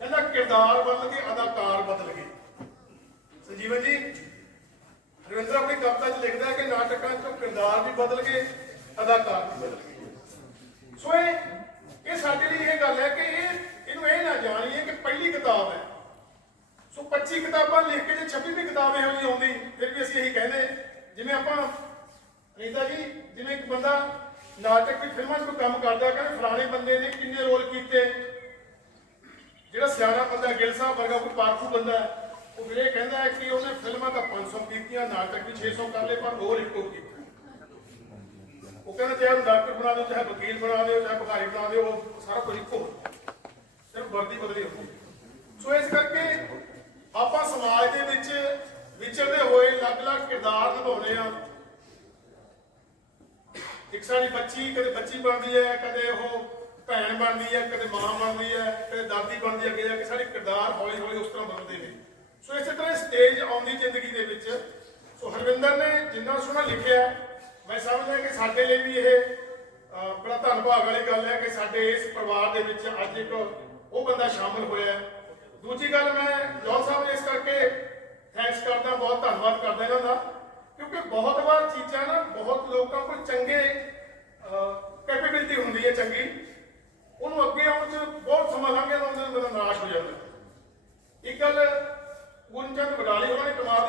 ਕਹਿੰਦਾ ਕਿਰਦਾਰ ਬਦਲ ਗਏ ਅਦਾਕਾਰ ਬਦਲ ਗਏ ਸੰਜੀਵਨ ਜੀ ਰਵਿੰਦਰ ਆਪਣੀ ਕਵਿਤਾ 'ਚ ਲਿਖਦਾ ਹੈ ਕਿ ਨਾਟਕਾਂ 'ਚੋਂ ਕਿਰਦਾਰ ਵੀ ਬਦਲ ਗਏ ਅਦਾਕਾਰ ਵੀ ਬਦਲ ਗਏ ਸੋ ਇਹ ਇਹ ਸਾਡੇ ਲਈ ਇਹ ਗੱਲ ਹੈ ਕਿ ਇਹ ਇਹਨੂੰ ਇਹ ਨਾ ਜਾਣੀਏ ਕਿ ਪਹਿਲੀ ਕਿਤਾਬ ਹੈ ਸੋ 25 ਕਿਤਾਬਾਂ ਲਿਖ ਕੇ ਜੇ 26ਵੀਂ ਕਿਤਾਬ ਇਹੋ ਜੀ ਆਉਂਦੀ ਫਿਰ ਵੀ ਅਸੀਂ ਇਹੀ ਕਹਿੰਦੇ ਜਿਵੇਂ ਆਪਾਂ ਅਨੀਤਾ ਜੀ ਜਿਵੇਂ ਇੱਕ ਬੰਦਾ ਨਾਟਕ ਵੀ ਫਿਲਮਾਂ 'ਚ ਕੋਈ ਕੰਮ ਕਰਦਾ ਕਹਿੰਦੇ ਫਲਾਣੇ ਬੰਦੇ ਨੇ ਕਿੰਨੇ ਰੋਲ ਕੀਤੇ ਜਿਹੜਾ ਸਿਆਣਾ ਬੰਦਾ ਗਿੱਲ ਸਾਹਿਬ ਵਰਗਾ ਕੋਈ ਪਾਰਖੂ ਬੰਦਾ ਹੈ ਉਹ ਇਹ ਕਹਿੰਦਾ ਹੈ ਕਿ ਉਹਨੇ ਫਿਲਮਾਂ ਤਾਂ 500 ਕੀਤੀਆਂ ਨਾਟਕ ਵੀ 600 ਕਰ ਲਏ ਪਰ ਹੋਰ ਇੱਕੋ ਕੀਤਾ ਉਹ ਕਹਿੰਦਾ ਚਾਹੇ ਉਹ ਡਾਕਟਰ ਬਣਾ ਦਿਓ ਚਾਹੇ ਵਕੀਲ ਬਣਾ ਦਿਓ ਚਾਹੇ ਭਿਖਾਰੀ ਬਣਾ ਦਿਓ ਉਹ ਸਾਰਾ ਕੁਝ ਇੱਕੋ ਸਿਰਫ ਵਰਦੀ ਬਦਲੀ ਹੁੰਦੀ ਸੋ ਇਸ ਕਰਕੇ ਆਪਾਂ ਸਮਾਜ ਦੇ ਵਿੱਚ ਵਿਚਰਦੇ ਹੋਏ ਅਲੱਗ-ਅਲੱਗ ਕਿਰਦਾਰ ਨਿਭਾਉਂਦੇ ਆ ਇੱਕ ਸਾਡੀ ਬੱਚੀ ਕਦੇ ਬੱਚੀ ਬਣਦੀ ਹੈ ਕਦੇ ਉਹ ਭੈਣ ਬਣਦੀ ਹੈ ਕਦੇ ਮਾਂ ਬਣਦੀ ਹੈ ਕਦੇ ਦਾਦੀ ਬਣਦੀ ਹੈ ਅੱਗੇ ਜਾ ਕੇ ਸਾਰੇ ਕਿਰਦਾਰ ਹੌਲੀ ਹੌਲੀ ਉਸ ਤਰ੍ਹਾਂ ਬਣਦੇ ਨੇ ਸੋ ਇਸੇ ਤਰ੍ਹਾਂ ਸਟੇਜ ਆਉਂਦੀ ਜ਼ਿੰਦਗੀ ਦੇ ਵਿੱਚ ਸੋ ਹਰਵਿੰਦਰ ਨੇ ਜਿੰਨਾ ਸੋਹਣਾ ਲਿਖਿਆ ਮੈਂ ਸਮਝਦਾ ਕਿ ਸਾਡੇ ਲਈ ਵੀ ਇਹ ਬੜਾ ਧੰਨਵਾਦ ਵਾਲੀ ਗੱਲ ਹੈ ਕਿ ਸਾਡੇ ਇਸ ਪਰਿਵਾਰ ਦੇ ਵਿੱਚ ਅੱਜ ਇੱਕ ਉਹ ਬੰਦਾ ਸ਼ਾਮਲ ਹੋਇਆ ਦੂਜੀ ਗੱਲ ਮੈਂ ਜੋਲ ਸਾਹਿਬ ਨੇ ਇਸ ਕਰਕੇ ਥੈਂਕਸ ਕਰਦਾ ਬਹੁਤ ਧੰਨਵਾਦ ਕਰਦਾ ਇਹਨਾਂ ਦਾ ਕਿਉਂਕਿ ਬਹੁਤ ਵਾਰ ਚੀਜ਼ਾਂ ਨਾ ਬਹੁਤ ਲੋਕਾਂ ਕੋਲ ਚੰਗੇ ਕੈਪੇਬਿਲਿਟੀ ਹੁੰਦੀ ਹੈ ਚੰਗੀ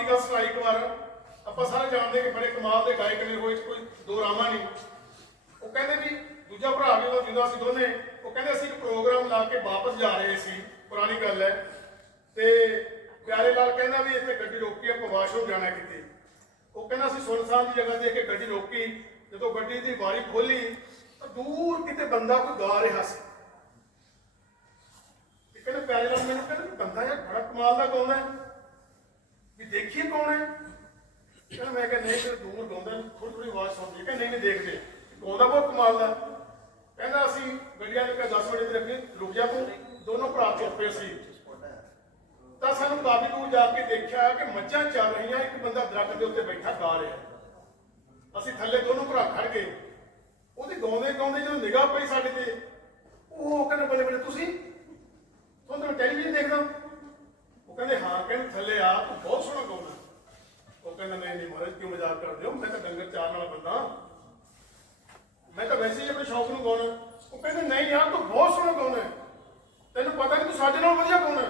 ਦਾ ਸਟ੍ਰਾਈਕ ਵਾਰ ਆਪਾਂ ਸਾਰੇ ਜਾਣਦੇ ਕਿ ਬੜੇ ਕਮਾਲ ਦੇ ਗਾਇਕ ਨੇ ਹੋਏ ਕੋਈ ਦੋ ਰਾਮਾ ਨਹੀਂ ਉਹ ਕਹਿੰਦੇ ਵੀ ਦੂਜਾ ਭਰਾ ਵੀ ਉਹਦਾ ਜਿੰਦਾ ਸੀ ਦੋਨੇ ਉਹ ਕਹਿੰਦੇ ਅਸੀਂ ਇੱਕ ਪ੍ਰੋਗਰਾਮ ਲਾ ਕੇ ਵਾਪਸ ਜਾ ਰਹੇ ਸੀ ਪੁਰਾਣੀ ਗੱਲ ਹੈ ਤੇ ਪਿਆਰੇ ਲਾਲ ਕਹਿੰਦਾ ਵੀ ਇੱਥੇ ਗੱਡੀ ਰੋਕੀ ਆਪਾਂ ਵਾਸ਼ਰੂਮ ਜਾਣਾ ਕਿਤੇ ਉਹ ਕਹਿੰਦਾ ਅਸੀਂ ਸੁਨਸਾਨ ਦੀ ਜਗ੍ਹਾ ਦੇਖ ਕੇ ਗੱਡੀ ਰੋਕੀ ਜਦੋਂ ਗੱਡੀ ਦੀ ਵਾਰੀ ਖੋਲੀ ਤਾਂ ਦੂਰ ਕਿਤੇ ਬੰਦਾ ਕੋਈ ਗਾ ਰਿਹਾ ਸੀ ਤੇ ਕਹਿੰਦਾ ਪਿਆਰੇ ਲਾਲ ਮੈਨੂੰ ਕਹਿੰਦਾ ਬੰਦਾ ਇਹ ਬੜਾ ਕਮਾਲ ਦਾ ਗਾਉਂਦਾ ਹੈ ਵੀ ਦੇਖੀ ਕੌਣ ਹੈ ਚਲ ਮੈਂ ਕਿ ਨਹੀਂ ਫਿਰ ਦੂਰ ਗੋਂਦਾ ਥੋੜੀ ਥੋੜੀ ਆਵਾਜ਼ ਸੁਣਦੀ ਕਿ ਨਹੀਂ ਨਹੀਂ ਦੇਖਦੇ ਦਾ ਬਹੁਤ ਕਮਾਲ ਦਾ ਕਹਿੰਦਾ ਅਸੀਂ ਗੱਡੀਆਂ ਨੇ ਕਿਹਾ 10 ਮਿੰਟ ਰੱਖੀ ਰੁਕ ਜਾ ਤੂੰ ਦੋਨੋਂ ਭਰਾ ਚੁੱਪ ਪਏ ਸੀ ਤਾਂ ਸਾਨੂੰ ਕਾਫੀ ਦੂਰ ਜਾ ਕੇ ਦੇਖਿਆ ਕਿ ਮੱਝਾਂ ਚੱਲ ਰਹੀਆਂ ਇੱਕ ਬੰਦਾ ਦਰਖਤ ਦੇ ਉੱਤੇ ਬੈਠਾ ਗਾ ਰਿਹਾ ਅਸੀਂ ਥੱਲੇ ਦੋਨੋਂ ਭਰਾ ਖੜ ਗਏ ਉਹਦੇ ਗਾਉਂਦੇ ਗਾਉਂਦੇ ਜਦੋਂ ਨਿਗਾਹ ਪਈ ਸਾਡੇ ਤੇ ਉਹ ਕਹਿੰਦਾ ਬਲੇ ਬਲੇ ਤੁਸੀਂ ਤੁਹਾਨੂੰ ਟੈਲੀਵਿਜ਼ਨ ਦੇਖਦਾ ਕਹਿੰਦੇ ਹਾਂ ਕਹਿੰਦੇ ਥੱਲੇ ਆ ਤੂੰ ਬਹੁਤ ਸੋਹਣਾ ਗਾਉਂਦਾ ਉਹ ਕਹਿੰਦਾ ਨਹੀਂ ਨਹੀਂ ਮਹਾਰਾਜ ਕਿਉਂ ਮਜ਼ਾਕ ਕਰਦੇ ਹੋ ਮੈਂ ਤਾਂ ਡੰਗਰ ਚਾਰ ਵਾਲਾ ਬੰਦਾ ਮੈਂ ਤਾਂ ਵੈਸੇ ਹੀ ਆਪਣੇ ਸ਼ੌਕ ਨੂੰ ਗਾਉਣਾ ਉਹ ਕਹਿੰਦੇ ਨਹੀਂ ਯਾਰ ਤੂੰ ਬਹੁਤ ਸੋਹਣਾ ਗਾਉਂਦਾ ਤੈਨੂੰ ਪਤਾ ਨਹੀਂ ਤੂੰ ਸਾਡੇ ਨਾਲ ਵਧੀਆ ਗਾਉਣਾ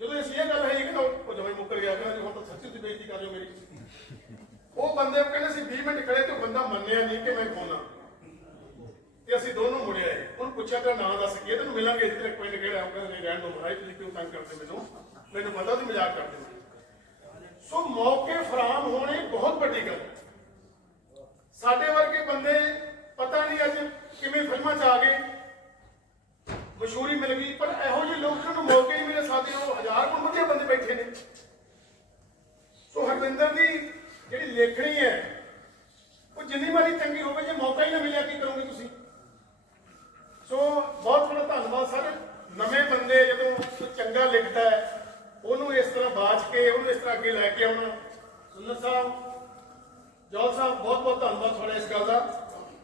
ਜਦੋਂ ਅਸੀਂ ਇਹ ਗੱਲ ਹੈ ਕਿ ਉਹ ਜਮੇ ਮੁੱਕਰ ਗਿਆ ਕਿ ਹੁਣ ਤਾਂ ਸੱਚੀ ਦੀ ਬੇਇੱਜ਼ਤੀ ਕਰ ਰਹੇ ਮੇਰੀ ਉਹ ਬੰਦੇ ਉਹ ਕਹਿੰਦੇ ਸੀ 20 ਮਿੰਟ ਖੜੇ ਤੇ ਬੰਦਾ ਮੰਨਿਆ ਨਹੀਂ ਕਿ ਮੈਂ ਗਾਉਣਾ ਤੇ ਅਸੀਂ ਦੋਨੋਂ ਮੁੜੇ ਆਏ ਉਹਨੂੰ ਪੁੱਛਿਆ ਤੇਰਾ ਨਾਂ ਦੱਸ ਕੀ ਹੈ ਤੈਨੂੰ ਮਿਲਾਂਗੇ ਇੱਥੇ ਕੋਈ ਪਿੰਡ ਕਿਹੜਾ ਆਉਂਗਾ ਨਹੀਂ ਰਹਿਣ ਦੋ ਮਰਾਈ ਤੁਸੀਂ ਕਿਉਂ ਤੰਗ ਕਰਦੇ ਮੈਨੂੰ ਮੈਨੂੰ ਪਤਾ ਤੁਸੀਂ ਮਜ਼ਾਕ ਕਰਦੇ ਹੋ ਸੋ ਮੌਕੇ ਫਰਾਮ ਹੋਣੇ ਬਹੁਤ ਵੱਡੀ ਗੱਲ ਸਾਡੇ ਵਰਗੇ ਬੰਦੇ ਪਤਾ ਨਹੀਂ ਅੱਜ ਕਿਵੇਂ ਫਿਲਮਾਂ 'ਚ ਆ ਗਏ ਮਸ਼ਹੂਰੀ ਮਿਲ ਗਈ ਪਰ ਇਹੋ ਜਿਹੇ ਲੋਕਾਂ ਨੂੰ ਮੌਕੇ ਹੀ ਮੇਰੇ ਸਾਥੀ ਉਹ ਹਜ਼ਾਰ ਕੋਲ ਵਧੀਆ ਬੰਦੇ ਬੈਠੇ ਨੇ ਸੋ ਹਰਵਿੰਦਰ ਦੀ ਜਿਹੜੀ ਲੇਖਣੀ ਹੈ ਉਹ ਜਿੰਨੀ ਮਾਰੀ ਚੰਗੀ ਹੋਵੇ ਜੇ ਮੌਕਾ ਹੀ ਨਾ ਮਿਲਿਆ ਕੀ ਕਰੋਗੇ ਤੁਸੀਂ ਸੋ ਬਹੁਤ ਬਹੁਤ ਧੰਨਵਾਦ ਸਰ ਨਵੇਂ ਬੰਦੇ ਜਦੋਂ ਚੰਗਾ ਲਿਖਦਾ ਹੈ ਉਹਨੂੰ ਇਸ ਤਰ੍ਹਾਂ ਬਾਚ ਕੇ ਉਹਨੂੰ ਇਸ ਤਰ੍ਹਾਂ ਅੱਗੇ ਲੈ ਕੇ ਆਉਣਾ ਸੁੰਦਰ ਸਾਹਿਬ ਜੋਲ ਸਾਹਿਬ ਬਹੁਤ ਬਹੁਤ ਧੰਨਵਾਦ ਤੁਹਾਡਾ ਇਸ ਗੱਲ ਦਾ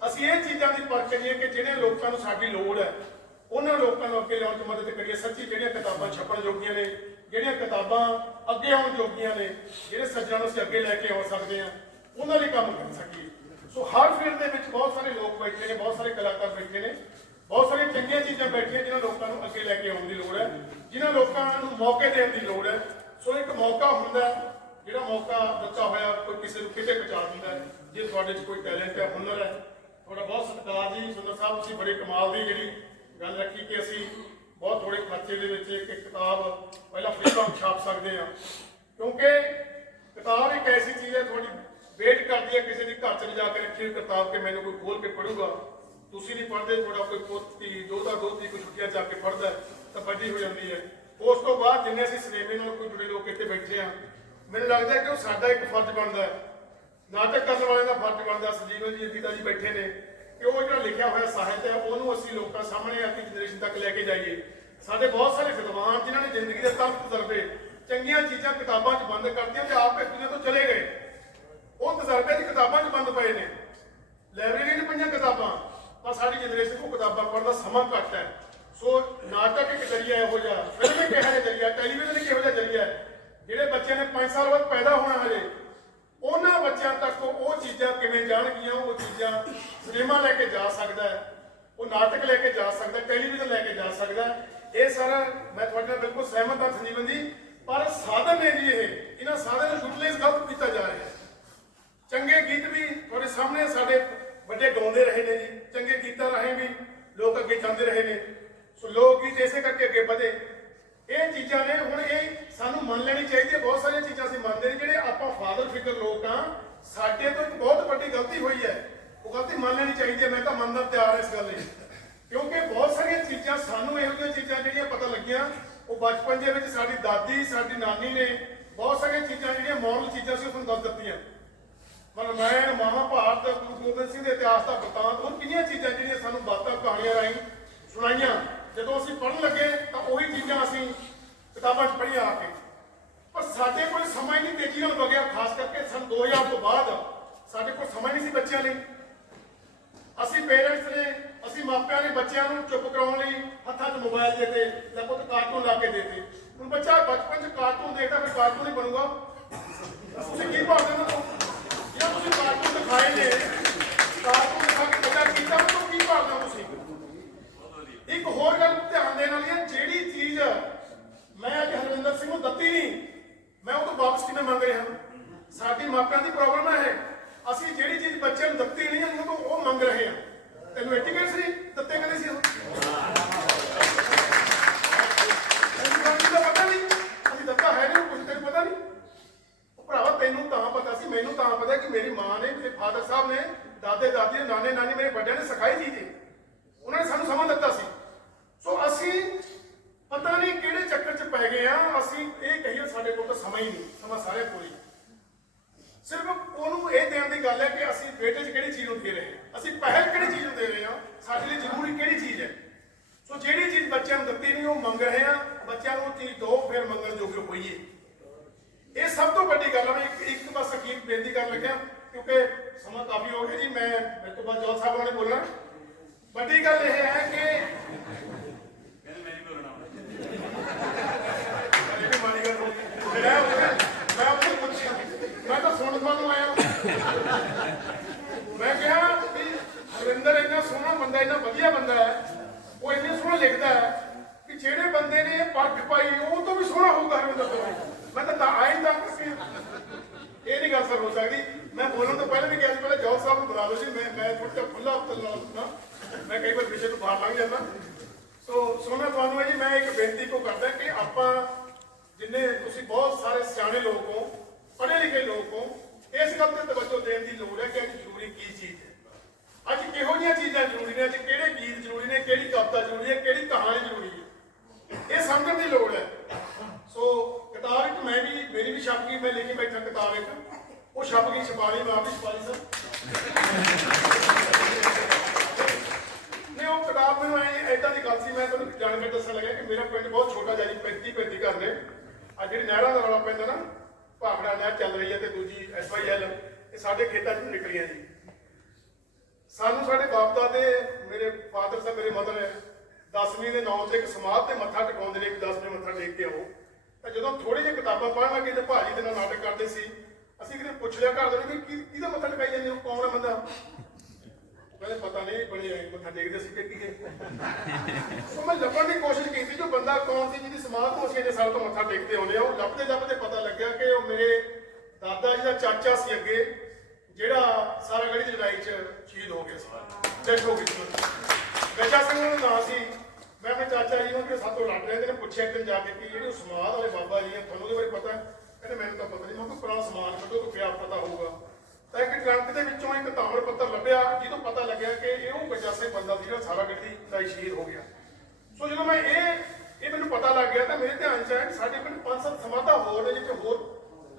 ਅਸੀਂ ਇਹ ਚੀਜ਼ਾਂ ਦੀ ਪਰਖ ਕਰੀਏ ਕਿ ਜਿਹੜੇ ਲੋਕਾਂ ਨੂੰ ਸਾਡੀ ਲੋੜ ਹੈ ਉਹਨਾਂ ਲੋਕਾਂ ਨੂੰ ਅੱਗੇ ਲਿਆਉਣ 'ਚ ਮਦਦ ਕਰੀਏ ਸੱਚੀ ਜਿਹੜੀਆਂ ਕਿਤਾਬਾਂ ਛਪਣ ਜੋਗੀਆਂ ਨੇ ਜਿਹੜੀਆਂ ਕਿਤਾਬਾਂ ਅੱਗੇ ਆਉਣ ਜੋਗੀਆਂ ਨੇ ਜਿਹੜੇ ਸੱਜਣਾਂ ਨੂੰ ਅਸੀਂ ਅੱਗੇ ਲੈ ਕੇ ਆ ਸਕਦੇ ਆ ਉਹਨਾਂ ਲਈ ਕੰਮ ਕਰ ਸਕੀਏ ਸੋ ਹਰ ਫੀਲਡ ਦੇ ਵਿੱਚ ਬਹੁਤ ਸਾਰੇ ਲੋਕ ਬੈਠੇ ਨੇ ਬਹੁਤ ਸਾਰੇ ਕਲਾਕਾਰ ਬੈਠੇ ਨੇ ਬਹੁਤ ਸਾਰੀਆਂ ਚੰਗੀਆਂ ਚੀਜ਼ਾਂ ਬੈਠੀਆਂ ਜਿਨ੍ਹਾਂ ਲੋਕਾਂ ਨੂੰ ਅੱਗੇ ਲੈ ਕੇ ਆਉਣ ਦੀ ਲੋੜ ਹੈ ਜਿਨ੍ਹਾਂ ਲੋਕਾਂ ਨੂੰ ਮੌਕੇ ਦੇਣ ਦੀ ਲੋੜ ਹੈ ਸੋ ਇੱਕ ਮੌਕਾ ਹੁੰਦਾ ਜਿਹੜਾ ਮੌਕਾ ਦਿੱਤਾ ਹੋਇਆ ਕੋਈ ਕਿਸੇ ਨੂੰ ਕਿਤੇ ਪਹੁੰਚਾ ਦਿੰਦਾ ਹੈ ਜੇ ਤੁਹਾਡੇ 'ਚ ਕੋਈ ਟੈਲੈਂਟ ਹੈ ਹੁਨਰ ਹੈ ਤੁਹਾਡਾ ਬਹੁਤ ਸਤਿਕਾਰ ਜੀ ਸੁੰਦਰ ਸਾਹਿਬ ਤੁਸੀਂ ਬੜੇ ਕਮਾਲ ਦੀ ਜਿਹੜੀ ਗੱਲ ਰੱਖੀ ਕਿ ਅਸੀਂ ਬਹੁਤ ਥੋੜੇ ਖਰਚੇ ਦੇ ਵਿੱਚ ਇੱਕ ਕਿਤਾਬ ਪਹਿਲਾਂ ਫ੍ਰੀਕਮ ਛਾਪ ਸਕਦੇ ਆ ਕਿਉਂਕਿ ਕਿਤਾਬ ਇੱਕ ਐਸੀ ਚੀਜ਼ ਹੈ ਤੁਹਾਡੀ ਵੇਟ ਕਰਦੀ ਹੈ ਕਿਸੇ ਦੀ ਘਰ ਚ ਜਾ ਕੇ ਰੱਖੀ ਹੋਈ ਕਿਤਾਬ ਕਿ ਮੈਨੂੰ ਕੋਈ ਖੋਲ ਕੇ ਪੜੂਗਾ ਤੁਸੀਂ ਨਹੀਂ ਪੜਦੇ ਤੁਹਾਡਾ ਕੋਈ ਪੋਤੀ ਦੋਦਾ ਦੋਤੀ ਕੋਈ ਛੁੱਟੀਆਂ ਜਾ ਕੇ ਪੜਦਾ ਤਾਂ ਵੱਡੀ ਹੋ ਜਾਂਦੀ ਹੈ ਉਸ ਤੋਂ ਬਾਅਦ ਜਿੰਨੇ ਅਸੀਂ ਸਿਨੇਮੇ ਨਾਲ ਕੋਈ ਜੁੜੇ ਲੋਕ ਇੱਥੇ ਬੈਠੇ ਆ ਮੈਨੂੰ ਲੱਗਦਾ ਕਿ ਉਹ ਸਾਡਾ ਇੱਕ ਫਰਜ਼ ਬਣਦਾ ਹੈ ਨਾਟਕ ਕਰਨ ਵਾਲੇ ਦਾ ਫਰਜ਼ ਬਣਦਾ ਸਜੀਵ ਜੀ ਗੀਤਾ ਜੀ ਬੈਠੇ ਨੇ ਕਿ ਉਹ ਜਿਹੜਾ ਲਿਖਿਆ ਹੋਇਆ ਸਾਹਿਤ ਹੈ ਉਹਨੂੰ ਅਸੀਂ ਲੋਕਾਂ ਸਾਹਮਣੇ ਆਪਣੀ ਜਨਰੇਸ਼ਨ ਤੱਕ ਲੈ ਕੇ ਜਾਈਏ ਸਾਡੇ ਬਹੁਤ ਸਾਰੇ ਵਿਦਵਾਨ ਜਿਨ੍ਹਾਂ ਨੇ ਜ਼ਿੰਦਗੀ ਦੇ ਤਰਫ ਤਜਰਬੇ ਚੰਗੀਆਂ ਚੀਜ਼ਾਂ ਕਿਤਾਬਾਂ 'ਚ ਬੰਦ ਕਰਤੀਆਂ ਤੇ ਆਪ ਇਸ ਦੁਨੀਆ ਤੋਂ ਚਲੇ ਗਏ ਉਹ ਤਜਰਬੇ ਦੀ ਕਿਤਾਬਾਂ 'ਚ ਬੰਦ ਪਏ ਨੇ ਲਾਇਬ੍ਰੇਰੀ 'ਚ ਪਈਆਂ ਕਿਤਾਬਾਂ ਪਰ ਸਾਡੀ ਜਨਰੇਸ਼ਨ ਕੋ ਕਿਤਾਬਾਂ ਪੜਨ ਦਾ ਸਮਾਂ ਘੱਟ ਹੈ ਸੋ ਨਾਟਕ ਇੱਕ ਜ਼ਰੀਆ ਇਹੋ ਜਿਹਾ ਫਿਲਮ ਇੱਕ ਇਹੋ ਜਿਹਾ ਜ਼ਰੀਆ ਟੈਲੀਵਿਜ਼ਨ ਇੱਕ ਇਹੋ ਜਿਹਾ ਜ਼ਰੀਆ ਜਿਹੜੇ ਬੱਚਿਆਂ ਨੇ 5 ਸਾਲ ਬਾਅਦ ਪੈਦਾ ਹੋਣਾ ਹਲੇ ਉਹਨਾਂ ਬੱਚਿਆਂ ਤੱਕ ਉਹ ਚੀਜ਼ਾਂ ਕਿਵੇਂ ਜਾਣਗੀਆਂ ਉਹ ਚੀਜ਼ਾਂ ਸਿਨੇਮਾ ਲੈ ਕੇ ਜਾ ਸਕਦਾ ਹੈ ਉਹ ਨਾਟਕ ਲੈ ਕੇ ਜਾ ਸਕਦਾ ਟੈਲੀਵਿਜ਼ਨ ਲੈ ਕੇ ਜਾ ਸਕਦਾ ਇਹ ਸਾਰਾ ਮੈਂ ਤੁਹਾਡੇ ਨਾਲ ਬਿਲਕੁਲ ਸਹਿਮਤ ਹਾਂ ਸੰਜੀਵਨ ਜੀ ਪਰ ਸਾਧਨ ਨੇ ਜੀ ਇਹ ਇਹਨਾਂ ਸਾਧਨ ਨੂੰ ਯੂਟਿਲਾਈਜ਼ ਗਲਤ ਕੀਤਾ ਜਾ ਰਿਹਾ ਹੈ ਚੰਗੇ ਗੀਤ ਵੀ ਤੁਹਾਡੇ ਸਾਹਮਣੇ ਸਾਡੇ ਵੱਡੇ ਗਾਉਂਦੇ ਰਹੇ ਨੇ ਜੀ ਲੋਕ ਅੱਗੇ ਜਾਂਦੇ ਰਹੇ ਨੇ ਸੋ ਲੋਕ ਗੀਤ ਇਸੇ ਕਰਕੇ ਅੱਗੇ ਵਧੇ ਇਹ ਚੀਜ਼ਾਂ ਨੇ ਹੁਣ ਇਹ ਸਾਨੂੰ ਮੰਨ ਲੈਣੀ ਚਾਹੀਦੀ ਹੈ ਬਹੁਤ ਸਾਰੀਆਂ ਚੀਜ਼ਾਂ ਅਸੀਂ ਮੰਨਦੇ ਨੇ ਜਿਹੜੇ ਆਪਾਂ ਫਾਦਰ ਫਿਕਰ ਲੋਕ ਆ ਸਾਡੇ ਤੋਂ ਇੱਕ ਬਹੁਤ ਵੱਡੀ ਗਲਤੀ ਹੋਈ ਹੈ ਉਹ ਗਲਤੀ ਮੰਨ ਲੈਣੀ ਚਾਹੀਦੀ ਹੈ ਮੈਂ ਤਾਂ ਮੰਨਦਾ ਤਿਆਰ ਹਾਂ ਇਸ ਗੱਲ ਲਈ ਕਿਉਂਕਿ ਬਹੁਤ ਸਾਰੀਆਂ ਚੀਜ਼ਾਂ ਸਾਨੂੰ ਇਹੋ ਜਿਹੀਆਂ ਚੀਜ਼ਾਂ ਜਿਹੜੀਆਂ ਪਤਾ ਲੱਗੀਆਂ ਉਹ ਬਚਪਨ ਦੇ ਵਿੱਚ ਸਾਡੀ ਦਾਦੀ ਸਾਡੀ ਨਾਨੀ ਨੇ ਬਹੁਤ ਸਾਰੀਆਂ ਚੀਜ਼ਾਂ ਜਿਹੜੀਆਂ ਮੌਰਲ ਚੀਜ਼ਾਂ ਸੀ ਉਹਨਾਂ ਦੱਸ ਦਿੱਤੀਆਂ ਮਨਮੈਣ ਮਹਾਭਾਰਤ ਗੁਰੂ ਗੋਬਿੰਦ ਸਿੰਘ ਦੇ ਇਤਿਹਾਸ ਦਾ ਬਤਾਂਤ ਹੋਰ ਕਿੰਨੀਆਂ ਚੀਜ਼ਾਂ ਜਿਹੜੀਆਂ ਸਾਨੂੰ ਬਾਤਾਂ ਕਹਾਣੀਆਂ ਰਾਹੀਂ ਸੁਣਾਈਆਂ ਜਦੋਂ ਅਸੀਂ ਪੜਨ ਲੱਗੇ ਤਾਂ ਉਹੀ ਚੀਜ਼ਾਂ ਅਸੀਂ ਕਿਤਾਬਾਂ 'ਚ ਪੜ੍ਹੀਆਂ ਆ ਕੇ ਪਰ ਸਾਡੇ ਕੋਲ ਸਮਾਂ ਹੀ ਨਹੀਂ ਤੇਜ਼ੀ ਨਾਲ ਵਗਿਆ ਖਾਸ ਕਰਕੇ ਸਨ 2000 ਤੋਂ ਬਾਅਦ ਸਾਡੇ ਕੋਲ ਸਮਾਂ ਨਹੀਂ ਸੀ ਬੱਚਿਆਂ ਲਈ ਅਸੀਂ ਪੇਰੈਂਟਸ ਨੇ ਅਸੀਂ ਮਾਪਿਆਂ ਨੇ ਬੱਚਿਆਂ ਨੂੰ ਚੁੱਪ ਕਰਾਉਣ ਲਈ ਹੱਥਾਂ 'ਚ ਮੋਬਾਈਲ ਦੇ ਤੇ ਲੈ ਪੁੱਤ ਕਾਰਟੂਨ ਲਾ ਕੇ ਦਿੱਤੇ ਹੁਣ ਬੱਚਾ ਬਚਪਨ 'ਚ ਕਾਰਟੂਨ ਦੇਖਦਾ ਫਿਰ ਕਾਰਟੂਨ ਹੀ ਬਣੂਗਾ ਤੁਸੀਂ ਕੀ ਭਾਵਦੇ ਹੋ ਇੱਕ ਹੋਰ ਗੱਲ ਧਿਆਨ ਦੇਣ ਵਾਲੀ ਹੈ ਜਿਹੜੀ ਚੀਜ਼ ਮੈਂ ਅੱਜ ਹਰਵਿੰਦਰ ਸਿੰਘ ਨੂੰ ਦਿੱਤੀ ਨਹੀਂ ਮੈਂ ਉਹ ਵਾਪਸ ਕਿਵੇਂ ਮੰਗ ਰਿਹਾ ਸਾਡੀ ਮਾਪਿਆਂ ਦੀ ਪ੍ਰੋਬਲਮ ਹੈ ਅਸੀਂ ਜਿਹੜੀ ਚੀਜ਼ ਬੱਚਿਆਂ ਨੂੰ ਦਿੱਤੀ ਨਹੀਂ ਉਹਨਾਂ ਤੋਂ ਉਹ ਮੰਗ ਰਹੇ ਆ ਤੈਨੂੰ ਐਟੀਕੇਟ ਸੀ ਦਿੱਤੇ ਕਦੇ ਸੀ ਉਹ ਪਤਾ ਨਹੀਂ ਅਸੀਂ ਦਿੱਤਾ ਹੈ ਨਹੀਂ ਭਰਾਵਾ ਤੈਨੂੰ ਤਾਂ ਪਤਾ ਸੀ ਮੈਨੂੰ ਤਾਂ ਪਤਾ ਕਿ ਮੇਰੀ ਮਾਂ ਨੇ ਮੇਰੇ ਫਾਦਰ ਸਾਹਿਬ ਨੇ ਦਾਦੇ ਦਾਦੀ ਨਾਨੇ ਨਾਨੀ ਮੇਰੇ ਵੱਡਿਆਂ ਨੇ ਸਿਖਾਈ ਜੀ ਉਹਨਾਂ ਨੇ ਸਾਨੂੰ ਸਮਝ ਦਿੱਤਾ ਸੀ ਸੋ ਅਸੀਂ ਪਤਾ ਨਹੀਂ ਕਿਹੜੇ ਚੱਕਰ 'ਚ ਪੈ ਗਏ ਆ ਅਸੀਂ ਇਹ ਕਹੀਏ ਸਾਡੇ ਕੋਲ ਤਾਂ ਸਮਾਂ ਹੀ ਨਹੀਂ ਸਮਾਂ ਸਾਰੇ ਕੋਈ ਸਿਰਫ ਉਹਨੂੰ ਇਹ ਦੇਣ ਦੀ ਗੱਲ ਹੈ ਕਿ ਅਸੀਂ ਬੇਟੇ 'ਚ ਕਿਹੜੀ ਚੀਜ਼ ਨੂੰ ਦੇ ਰਹੇ ਹਾਂ ਅਸੀਂ ਪਹਿਲ ਕਿਹੜੀ ਚੀਜ਼ ਨੂੰ ਦੇ ਰਹੇ ਹਾਂ ਸਾਡੇ ਲਈ ਜ਼ਰੂਰੀ ਕਿਹੜੀ ਚੀਜ਼ ਹੈ ਸੋ ਜਿਹੜੀ ਚੀਜ਼ ਬੱਚਿਆਂ ਨੂੰ ਦਿੱਤੀ ਨਹੀਂ ਉਹ ਮੰਗ ਰਹੇ ਆ ਬੱਚਿਆਂ ਨੂੰ ਚੀਜ਼ ਦੋ ਫਿਰ ਮੰਗਣ ਜੋਗੇ ਹੋਈਏ ਇਹ ਸਭ ਤੋਂ ਵੱਡੀ ਗੱਲ ਹੈ ਮੈਂ ਇੱਕ ਬਸ ਅਕੀਲ ਬੇਨਤੀ ਕਰਨ ਲੱਗਿਆ ਕਿਉਂਕਿ ਸਮਾਂ ਕਾਫੀ ਹੋ ਗਿਆ ਜੀ ਮੈਂ ਮੇਰੇ ਤੋਂ ਬਾਅਦ ਜੋਤ ਸਾਹਿਬ ਨੇ ਬੋਲਣਾ ਵੱਡੀ ਗੱਲ ਇਹ ਹੈ ਕਿ ਕਹਿੰਦੇ ਮੈਂ ਨਹੀਂ ਬੋਲਣਾ ਮੈਂ ਮੈਂ ਉੱਥੇ ਪੁੱਛਿਆ ਮੈਂ ਤਾਂ ਸੁਣਨ ਨੂੰ ਆਇਆ ਮੈਂ ਕਿਹਾ ਵੀ ਸੁਰਿੰਦਰ ਇੰਨਾ ਸੋਹਣਾ ਬੰਦਾ ਇੰਨਾ ਵਧੀਆ ਬੰਦਾ ਹੈ ਉਹ ਇੰਨੇ ਸੋਹਣਾ ਲਿਖਦਾ ਹੈ ਕਿ ਜਿਹੜੇ ਬੰਦੇ ਨੇ ਪਰਖ ਪਾਈ ਉਹ ਤੋਂ ਵੀ ਸੋਹਣਾ ਹੋਊਗਾ ਹਰਵਿੰਦਰ ਤੋਂ ਮੈਂ ਕਈ ਵਾਰ ਵਿਸ਼ੇ ਤੋਂ ਬਾਹਰ ਲੰਘ ਜਾਂਦਾ ਸੋ ਸੋਨਾ ਤੁਹਾਨੂੰ ਜੀ ਮੈਂ ਇੱਕ ਬੇਨਤੀ ਕੋ ਕਰਦਾ ਕਿ ਆਪਾਂ ਜਿੰਨੇ ਤੁਸੀਂ ਬਹੁਤ ਸਾਰੇ ਸਿਆਣੇ ਲੋਕ ਹੋ ਪੜ੍ਹੇ ਲਿਖੇ ਲੋਕ ਹੋ ਇਸ ਗੱਲ ਤੇ ਤਵੱਜੋ ਦੇਣ ਦੀ ਲੋੜ ਹੈ ਕਿ ਅੱਜ ਜ਼ਰੂਰੀ ਕੀ ਚੀਜ਼ ਹੈ ਅੱਜ ਕਿਹੋ ਜਿਹੀਆਂ ਚੀਜ਼ਾਂ ਜ਼ਰੂਰੀ ਨੇ ਅੱਜ ਕਿਹੜੇ ਗੀਤ ਜ਼ਰੂਰੀ ਨੇ ਕਿਹੜੀ ਕਵਿਤਾ ਜ਼ਰੂਰੀ ਹੈ ਕਿਹੜੀ ਕਹਾਣੀ ਜ਼ਰੂਰੀ ਹੈ ਇਹ ਸਮਝਣ ਦੀ ਲੋੜ ਹੈ ਸੋ ਕਿਤਾਬ ਇੱਕ ਮੈਂ ਵੀ ਮੇਰੀ ਵੀ ਛਪ ਮੈਂ ਲੈ ਕੇ ਬੈਠਾ ਕਿਤਾਬ ਇੱਕ ਉਹ ਛੱਪ ਗਈ ਛਪਾਲੀ ਮੈਂ ਆਪੀ ਛਪਾਲੀ ਸਰ ਨੇ ਉਹ ਕਿਤਾਬ ਮੈਨੂੰ ਐ ਐਦਾਂ ਦੀ ਗੱਲ ਸੀ ਮੈਂ ਤੁਹਾਨੂੰ ਜਾਣਕਾਰੀ ਦੱਸਣ ਲੱਗਾ ਕਿ ਮੇਰਾ ਪਿੰਡ ਬਹੁਤ ਛੋਟਾ ਜਿਹਾ ਜੀ 35 ਪੈਂਤੀ ਘਰ ਨੇ ਆ ਜਿਹੜੀ ਨਹਿਰਾਂ ਦਾ ਰੌਲਾ ਪੈਂਦਾ ਨਾ ਭਾਖੜਾ ਨਹਿਰ ਚੱਲ ਰਹੀ ਹੈ ਤੇ ਦੂਜੀ ਐਸਵਾਈਐਲ ਇਹ ਸਾਡੇ ਖੇਤਾਂ 'ਚ ਨਿਕਲੀ ਜੀ ਸਾਨੂੰ ਸਾਡੇ ਬਾਪ ਦਾਦੇ ਮੇਰੇ ਫਾਦਰ ਸਾਹਿਬ ਮੇਰੇ ਮਦਰ ਹੈ ਦਸਵੀਂ ਦੇ ਨਾਮ ਤੇ ਇੱਕ ਸਮਾਧ ਤੇ ਮੱਥਾ ਟਿਕਾਉਂਦੇ ਨੇ ਇੱਕ ਦਸਵੇਂ ਮੱਥਾ ਟੇਕ ਕੇ ਆਓ ਤਾਂ ਜਦੋਂ ਥੋੜੀ ਜਿਹੀ ਕਿਤਾਬਾਂ ਪੜ੍ਹਨ ਲੱਗੇ ਤੇ ਭਾਜੀ ਦੇ ਨਾਲ ਨਾਟਕ ਕਰਦੇ ਸੀ ਅਸੀਂ ਕਿਤੇ ਪੁੱਛ ਲਿਆ ਘਰ ਦੇ ਨੂੰ ਵੀ ਕਿਹਦੇ ਕਿਹਦਾ ਮੱਥਾ ਟਿਕਾਈ ਜਾਂਦੇ ਹੋ ਕੌਣ ਹੈ ਬੰਦਾ ਕਹਿੰਦੇ ਪਤਾ ਨਹੀਂ ਬੜੇ ਆਏ ਮੱਥਾ ਟੇਕਦੇ ਸੀ ਟੇਕੀ ਗਏ ਸੋ ਮੈਂ ਲੱਭਣ ਦੀ ਕੋਸ਼ਿਸ਼ ਕੀਤੀ ਜੋ ਬੰਦਾ ਕੌਣ ਸੀ ਜਿਹਦੀ ਸਮਾਧ ਤੋਂ ਅਸੀਂ ਇਹਦੇ ਸਾਲ ਤੋਂ ਮੱਥਾ ਟੇਕਦੇ ਆਉਂਦੇ ਆ ਉਹ ਲੱਭਦੇ ਲੱਭਦੇ ਪਤਾ ਲੱਗਿਆ ਕਿ ਉਹ ਮੇਰੇ ਦਾਦਾ ਜੀ ਦਾ ਚਾਚਾ ਸੀ ਅੱਗੇ ਜਿਹੜਾ ਸਾਰਾ ਗੜੀ ਦੀ ਲੜਾਈ 'ਚ ਸ਼ਹੀਦ ਹੋ ਗਿਆ ਸੀ ਡੈਥ ਹੋ ਗਈ ਸੀ ਸਿੰਘ ਨੂੰ ਨਾਂ ਸੀ ਮੈਂ ਆਪਣੇ ਚਾਚਾ ਜੀ ਨੂੰ ਕਿ ਸਾਤੋਂ ਲੜ ਰਹੇ ਨੇ ਪੁੱਛਿਆ ਇੱਕ ਦਿਨ ਜਾ ਕੇ ਕਿ ਜਿਹੜੇ ਸਮਾਦ ਸਮਾਧ ਵਾਲੇ ਬਾਬਾ ਜੀ ਆ ਤੁਹਾਨੂੰ ਉਹਦੇ ਬਾਰੇ ਪਤਾ ਹੈ ਕਹਿੰਦੇ ਮੈਨੂੰ ਤਾਂ ਪਤਾ ਨਹੀਂ ਮੈਂ ਕਿਹਾ ਪੁਰਾਣਾ ਸਮਾਨ ਕੱਢੋ ਤੋਂ ਪਿਆ ਪਤਾ ਹੋਊਗਾ ਤਾਂ ਇੱਕ ਟਰੰਕ ਦੇ ਵਿੱਚੋਂ ਇੱਕ ਤਾਮਰ ਪੱਤਰ ਲੱਭਿਆ ਜਿਹਨੂੰ ਪਤਾ ਲੱਗਿਆ ਕਿ ਇਹ ਉਹ ਬਜਾਸੇ ਬੰਦਾ ਸੀ ਜਿਹੜਾ ਸਾਰਾ ਗੱਡੀ ਦਾ ਸ਼ਹੀਦ ਹੋ ਗਿਆ ਸੋ ਜਦੋਂ ਮੈਂ ਇਹ ਇਹ ਮੈਨੂੰ ਪਤਾ ਲੱਗ ਗਿਆ ਤਾਂ ਮੇਰੇ ਧਿਆਨ ਚ ਆਇਆ ਕਿ ਸਾਡੇ ਪਿੰਡ ਪੰਜ ਸੱਤ ਸਮਾਤਾ ਹੋਰ ਨੇ ਜਿੱਥੇ ਹੋਰ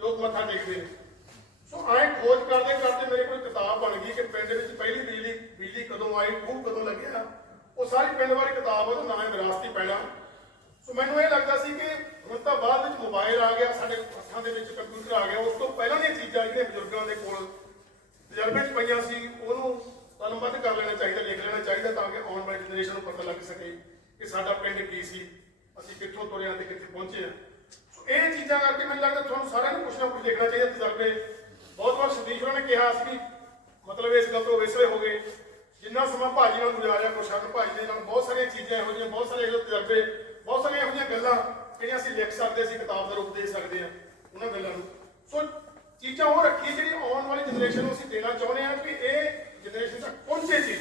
ਲੋਕ ਮੱਥਾ ਟੇਕਦੇ ਨੇ ਸੋ ਆਏ ਖੋਜ ਕਰਦੇ ਕਰਦੇ ਮੇਰੇ ਕੋਲ ਕਿਤਾਬ ਬਣ ਗਈ ਕਿ ਪਿੰਡ ਵਿੱਚ ਪਹਿਲੀ ਬਿਜਲੀ ਬਿਜਲੀ ਕਦੋਂ ਆਈ ਖੂਬ ਕਦੋਂ ਲੱਗਿਆ ਉਹ ਸਾਰੀ ਪਿੰਡ ਵਾਲੀ ਕਿਤਾਬ ਉਹਦਾ ਨਾਮ ਹੈ ਵਿਰਾਸਤੀ ਪੈਣਾ ਸੋ ਮੈਨੂੰ ਇਹ ਲੱਗਦਾ ਸੀ ਕਿ ਹੁਣ ਤਾਂ ਬਾਅਦ ਵਿੱਚ ਮੋਬਾਈਲ ਆ ਗਿਆ ਸਾਡੇ ਹੱਥਾਂ ਦੇ ਵਿੱਚ ਕੰਪਿਊਟਰ ਆ ਗਿਆ ਉਸ ਤੋਂ ਪਹਿਲਾਂ ਦੀਆਂ ਚੀਜ਼ਾਂ ਜਿਹੜੇ ਬਜ਼ੁਰਗਾਂ ਦੇ ਕੋਲ ਤਜਰਬੇ 'ਚ ਪਈਆਂ ਸੀ ਉਹਨੂੰ ਤਨਬੱਧ ਕਰ ਲੈਣਾ ਚਾਹੀਦਾ ਲਿਖ ਲੈਣਾ ਚਾਹੀਦਾ ਤਾਂ ਕਿ ਆਉਣ ਵਾਲੀ ਜਨਰੇਸ਼ਨ ਨੂੰ ਪਤਾ ਲੱਗ ਸਕੇ ਕਿ ਸਾਡਾ ਪਿੰਡ ਕੀ ਸੀ ਅਸੀਂ ਕਿੱਥੋਂ ਤੁਰਿਆ ਤੇ ਕਿੱਥੇ ਪਹੁੰਚੇ ਸੋ ਇਹ ਚੀਜ਼ਾਂ ਕਰਕੇ ਮੈਨੂੰ ਲੱਗਦਾ ਤੁਹਾਨੂੰ ਸਾਰਿਆਂ ਨੂੰ ਕੁਝ ਨਾ ਕੁਝ ਦੇਖਣਾ ਚਾਹੀਦਾ ਤਜਰਬੇ ਬਹੁਤ ਵਾਰ ਸਦੀਸ਼ ਨੇ ਕਿਹਾ ਸੀ ਮਤਲਬ ਇਸ ਗੱਲ ਤੋਂ ਵਿਸਰੇ ਹੋ ਗਏ ਜਿੰਨਾ ਸਮਾਂ ਭਾਜੀ ਨਾਲ ਗੁਜ਼ਾਰਿਆ ਕੁਸ਼ਲ ਭਾਜੀ ਦੇ ਨਾਲ ਬਹੁਤ ਸਾਰੀਆਂ ਚੀਜ਼ਾਂ ਇਹੋ ਜਿਹੀਆਂ ਬਹੁਤ ਸਾਰੇ ਇਹੋ ਤਜਰਬੇ ਬਹੁਤ ਸਾਰੀਆਂ ਇਹੋ ਜਿਹੀਆਂ ਗੱਲਾਂ ਜਿਹੜੀਆਂ ਅਸੀਂ ਲਿਖ ਸਕਦੇ ਅਸੀਂ ਕਿਤਾਬ ਦੇ ਰੂਪ ਦੇ ਸਕਦੇ ਆ ਉਹਨਾਂ ਗੱਲਾਂ ਨੂੰ ਸੋ ਚੀਜ਼ਾਂ ਉਹ ਰੱਖੀ ਜਿਹੜੀ ਆਉਣ ਵਾਲੀ ਜਨਰੇਸ਼ਨ ਨੂੰ ਅਸੀਂ ਦੇਣਾ ਚਾਹੁੰਦੇ ਆ ਕਿ ਇਹ ਜਨਰੇਸ਼ਨ ਤੱਕ ਪਹੁੰਚੇ ਸੀ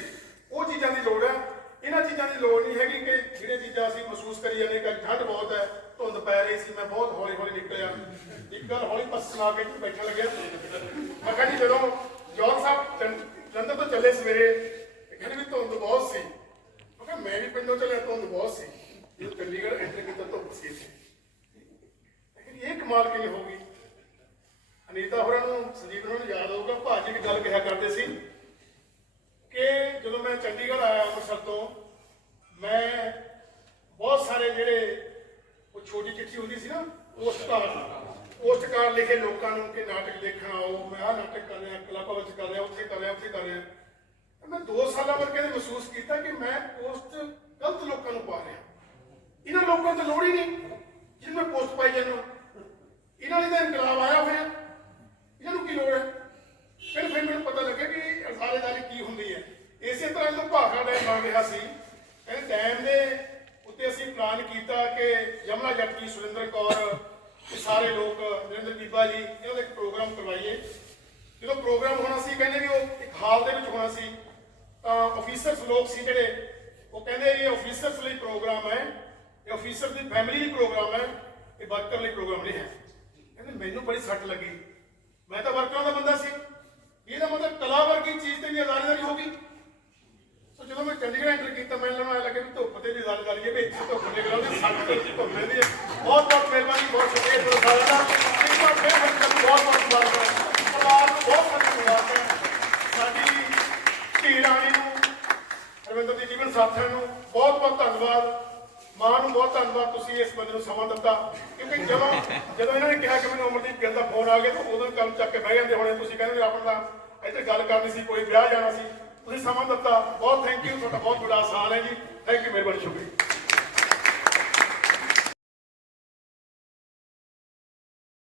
ਉਹ ਚੀਜ਼ਾਂ ਦੀ ਲੋੜ ਹੈ ਇਹਨਾਂ ਚੀਜ਼ਾਂ ਦੀ ਲੋੜ ਨਹੀਂ ਹੈਗੀ ਕਿ ਜਿਹੜੇ ਚੀਜ਼ਾਂ ਅਸੀਂ ਮਹਿਸੂਸ ਕਰੀ ਜਾਂਦੇ ਕਿ ਠੰਡ ਬਹੁਤ ਹੈ ਧੁੰਦ ਪੈ ਰਹੀ ਸੀ ਮੈਂ ਬਹੁਤ ਹੌਲੀ ਹੌਲੀ ਨਿਕਲਿਆ ਇੱਕ ਗੱਲ ਹੌਲੀ ਪਸਲਾ ਕੇ ਬੈਠਣ ਲੱਗਿਆ ਮੈਂ ਕਹਿੰਦੀ ਜਦੋਂ ਜੋਨ ਸਾਹਿਬ ਚੰਦਰ ਤੋਂ ਚੱਲੇ ਸਵੇਰੇ ਫਿਰ ਵੀ ਤੁੰਦ ਬਹੁਤ ਸੀ ਮੈਂ ਕਿਹਾ ਮੈਂ ਵੀ ਪਿੰਡੋਂ ਚਲਿਆ ਤੁੰਦ ਬਹੁਤ ਸੀ ਇਹ ਚੰਡੀਗੜ੍ਹ ਐਂਟਰ ਕੀਤਾ ਧੁੱਪ ਸੀ ਲੇਕਿਨ ਇਹ ਕਮਾਲ ਕਿਵੇਂ ਹੋ ਗਈ ਅਨੀਤਾ ਹੋਰਾਂ ਨੂੰ ਸੰਜੀਤ ਹੋਰਾਂ ਨੂੰ ਯਾਦ ਆਊਗਾ ਭਾਜੀ ਵੀ ਗੱਲ ਕਿਹਾ ਕਰਦੇ ਸੀ ਕਿ ਜਦੋਂ ਮੈਂ ਚੰਡੀਗੜ੍ਹ ਆਇਆ ਅੰਮ੍ਰਿਤਸਰ ਤੋਂ ਮੈਂ ਬਹੁਤ ਸਾਰੇ ਜਿਹੜੇ ਉਹ ਛੋਟੀ ਚਿੱਠੀ ਹੁੰਦੀ ਸੀ ਨਾ ਉਸ ਕਾਰਨ ਪੋਸਟ ਕਾਰਡ ਲਿਖੇ ਲੋਕਾਂ ਨੂੰ ਕਿ ਨਾਟਕ ਦੇਖਣ ਆਓ ਮੈਂ ਆ ਨਾਟਕ ਕਰ ਰਿਹਾ ਕਲਾਪਾ ਵਿੱਚ ਕਰ ਰਿਹਾ ਉੱਥੇ ਕਰ ਰਿਹਾ ਉੱਥੇ ਕਰ ਰਿਹਾ ਮੈਂ 2 ਸਾਲਾਂ ਵਰਗੇ ਦੇ ਮਹਿਸੂਸ ਕੀਤਾ ਕਿ ਮੈਂ ਪੋਸਟ ਗਲਤ ਲੋਕਾਂ ਨੂੰ ਪਾ ਰਿਹਾ ਇਹਨਾਂ ਲੋਕਾਂ ਤੇ ਲੋੜ ਹੀ ਨਹੀਂ ਜਿਨ ਮੈਂ ਪੋਸਟ ਪਾਈ ਜਾਂਦਾ ਇਹਨਾਂ ਲਈ ਤਾਂ ਇਨਕਲਾਬ ਆਇਆ ਹੋਇਆ ਇਹਨਾਂ ਨੂੰ ਕੀ ਲੋੜ ਹੈ ਫਿਰ ਫਿਰ ਮੈਨੂੰ ਪਤਾ ਲੱਗਿਆ ਕਿ ਅਸਾਰੇਦਾਰੀ ਕੀ ਹੁੰਦੀ ਹੈ ਇਸੇ ਤਰ੍ਹਾਂ ਜਦੋਂ ਭਾਖੜਾ ਡੈਮ ਬਣ ਰਿਹਾ ਸੀ ਕਹਿੰਦੇ ਡੈਮ ਦੇ ਉੱਤੇ ਅਸੀਂ ਪਲਾਨ ਕੀਤਾ ਕਿ ਜਮਨਾ ਜੀ ਸੁਰਿੰਦਰ ਕੌਰ ਤੇ ਸਾਰੇ ਲੋਕ ਨਰਿੰਦਰ ਬੀਬਾ ਜੀ ਇਹਨਾਂ ਦਾ ਇੱਕ ਪ੍ਰੋਗਰਾਮ ਕਰਵਾਈਏ ਜਦੋਂ ਪ੍ਰੋਗਰਾਮ ਹੋਣਾ ਸੀ ਕਹਿੰਦੇ ਵੀ ਉਹ ਇੱਕ ਹਾਲ ਦੇ ਵਿੱਚ ਹੋਣਾ ਸੀ ਆਫੀਸਰਸ ਲੋਕ ਸੀ ਜਿਹੜੇ ਉਹ ਕਹਿੰਦੇ ਇਹ ਆਫੀਸਰਸ ਲਈ ਪ੍ਰੋਗਰਾਮ ਹੈ ਇਹ ਆਫੀਸਰ ਦੀ ਫੈਮਿਲੀ ਲਈ ਪ੍ਰੋਗਰਾਮ ਹੈ ਇਹ ਵਰਕਰ ਲਈ ਪ੍ਰੋਗਰਾਮ ਨਹੀਂ ਹੈ ਕਹਿੰਦੇ ਮੈਨੂੰ ਬੜੀ ਸੱਟ ਲੱਗੀ ਮੈਂ ਤਾਂ ਵਰਕਰਾਂ ਦਾ ਬੰਦਾ ਸੀ ਇਹਦਾ ਮਤਲਬ ਕਲਾ ਵਰਗੀ ਚੀਜ਼ ਤੇ ਵੀ ਅਦਾਲਤਦਾਰੀ ਹੋ ਗਈ ਸੋ ਜਦੋਂ ਮੈਂ ਚੰਡੀਗੜ੍ਹ ਐਂਟਰ ਕੀਤਾ ਮੈਨੂੰ ਲੱਗਣ ਲੱਗੇ ਕਿ ਧੁੱਪ ਤੇ ਵੀ ਅਦਾਲਤਦਾਰੀ ਹੈ ਵੀ ਧੁੱਪ ਧੁੱਪ ਨਿਕਲ ਆਉਂਦੀ ਸੱਟ ਤੇ ਧੁੱਪ ਰਹਿੰਦੀ ਹੈ ਬਹੁਤ ਬਹੁਤ ਮਿਹਰਬਾਨੀ ਬਹੁਤ ਸ਼ੁਕਰੀਆ ਤੁਹਾਡਾ ਸਾਰਿਆਂ ਦਾ ਇੱਕ ਵਾਰ ਫੇਰ ਹਰ ਬਹੁਤ ਬਹੁਤ ਮੁਬਾਰਕਾਂ ਪਰਿਵਾਰ ਨੂੰ ਬਹੁਤ ਬਹੁਤ ਮੁਬਾਰਕਾਂ ਧੀ ਰਾਣੀ ਨੂੰ ਰਵਿੰਦਰ ਜੀ ਜੀਵਨ ਸਾਥੀਆਂ ਨੂੰ ਬਹੁਤ ਬਹੁਤ ਧੰਨਵਾਦ ਮਾਂ ਨੂੰ ਬਹੁਤ ਧੰਨਵਾਦ ਤੁਸੀਂ ਇਸ ਬੰਦੇ ਨੂੰ ਸਮਾਂ ਦਿੱਤਾ ਕਿਉਂਕਿ ਜਦੋਂ ਜਦੋਂ ਇਹਨਾਂ ਨੇ ਕਿਹਾ ਕਿ ਮੈਨੂੰ ਅਮਰਦੀਪ ਗਿੱਲ ਦਾ ਫੋਨ ਆ ਗਿਆ ਤਾਂ ਉਦੋਂ ਕੰਮ ਚੱਕ ਕੇ ਬਹਿ ਜਾਂਦੇ ਹੋਣੇ ਤੁਸੀਂ ਕਹਿੰਦੇ ਦਾ ਇੱਥੇ ਗੱਲ ਕਰਨੀ ਸੀ ਕੋਈ ਵਿਆਹ ਜਾਣਾ ਸੀ ਤੁਸੀਂ ਸਮਾਂ ਦਿੱਤਾ ਬਹੁਤ ਥੈਂਕ ਯੂ ਤੁਹਾਡਾ ਬਹੁਤ ਬੜਾ ਸਾਲ ਹੈ ਜੀ ਥੈਂਕ ਯੂ ਮੇਰੇ ਬੜੇ ਸ਼ੁਕਰੀਆ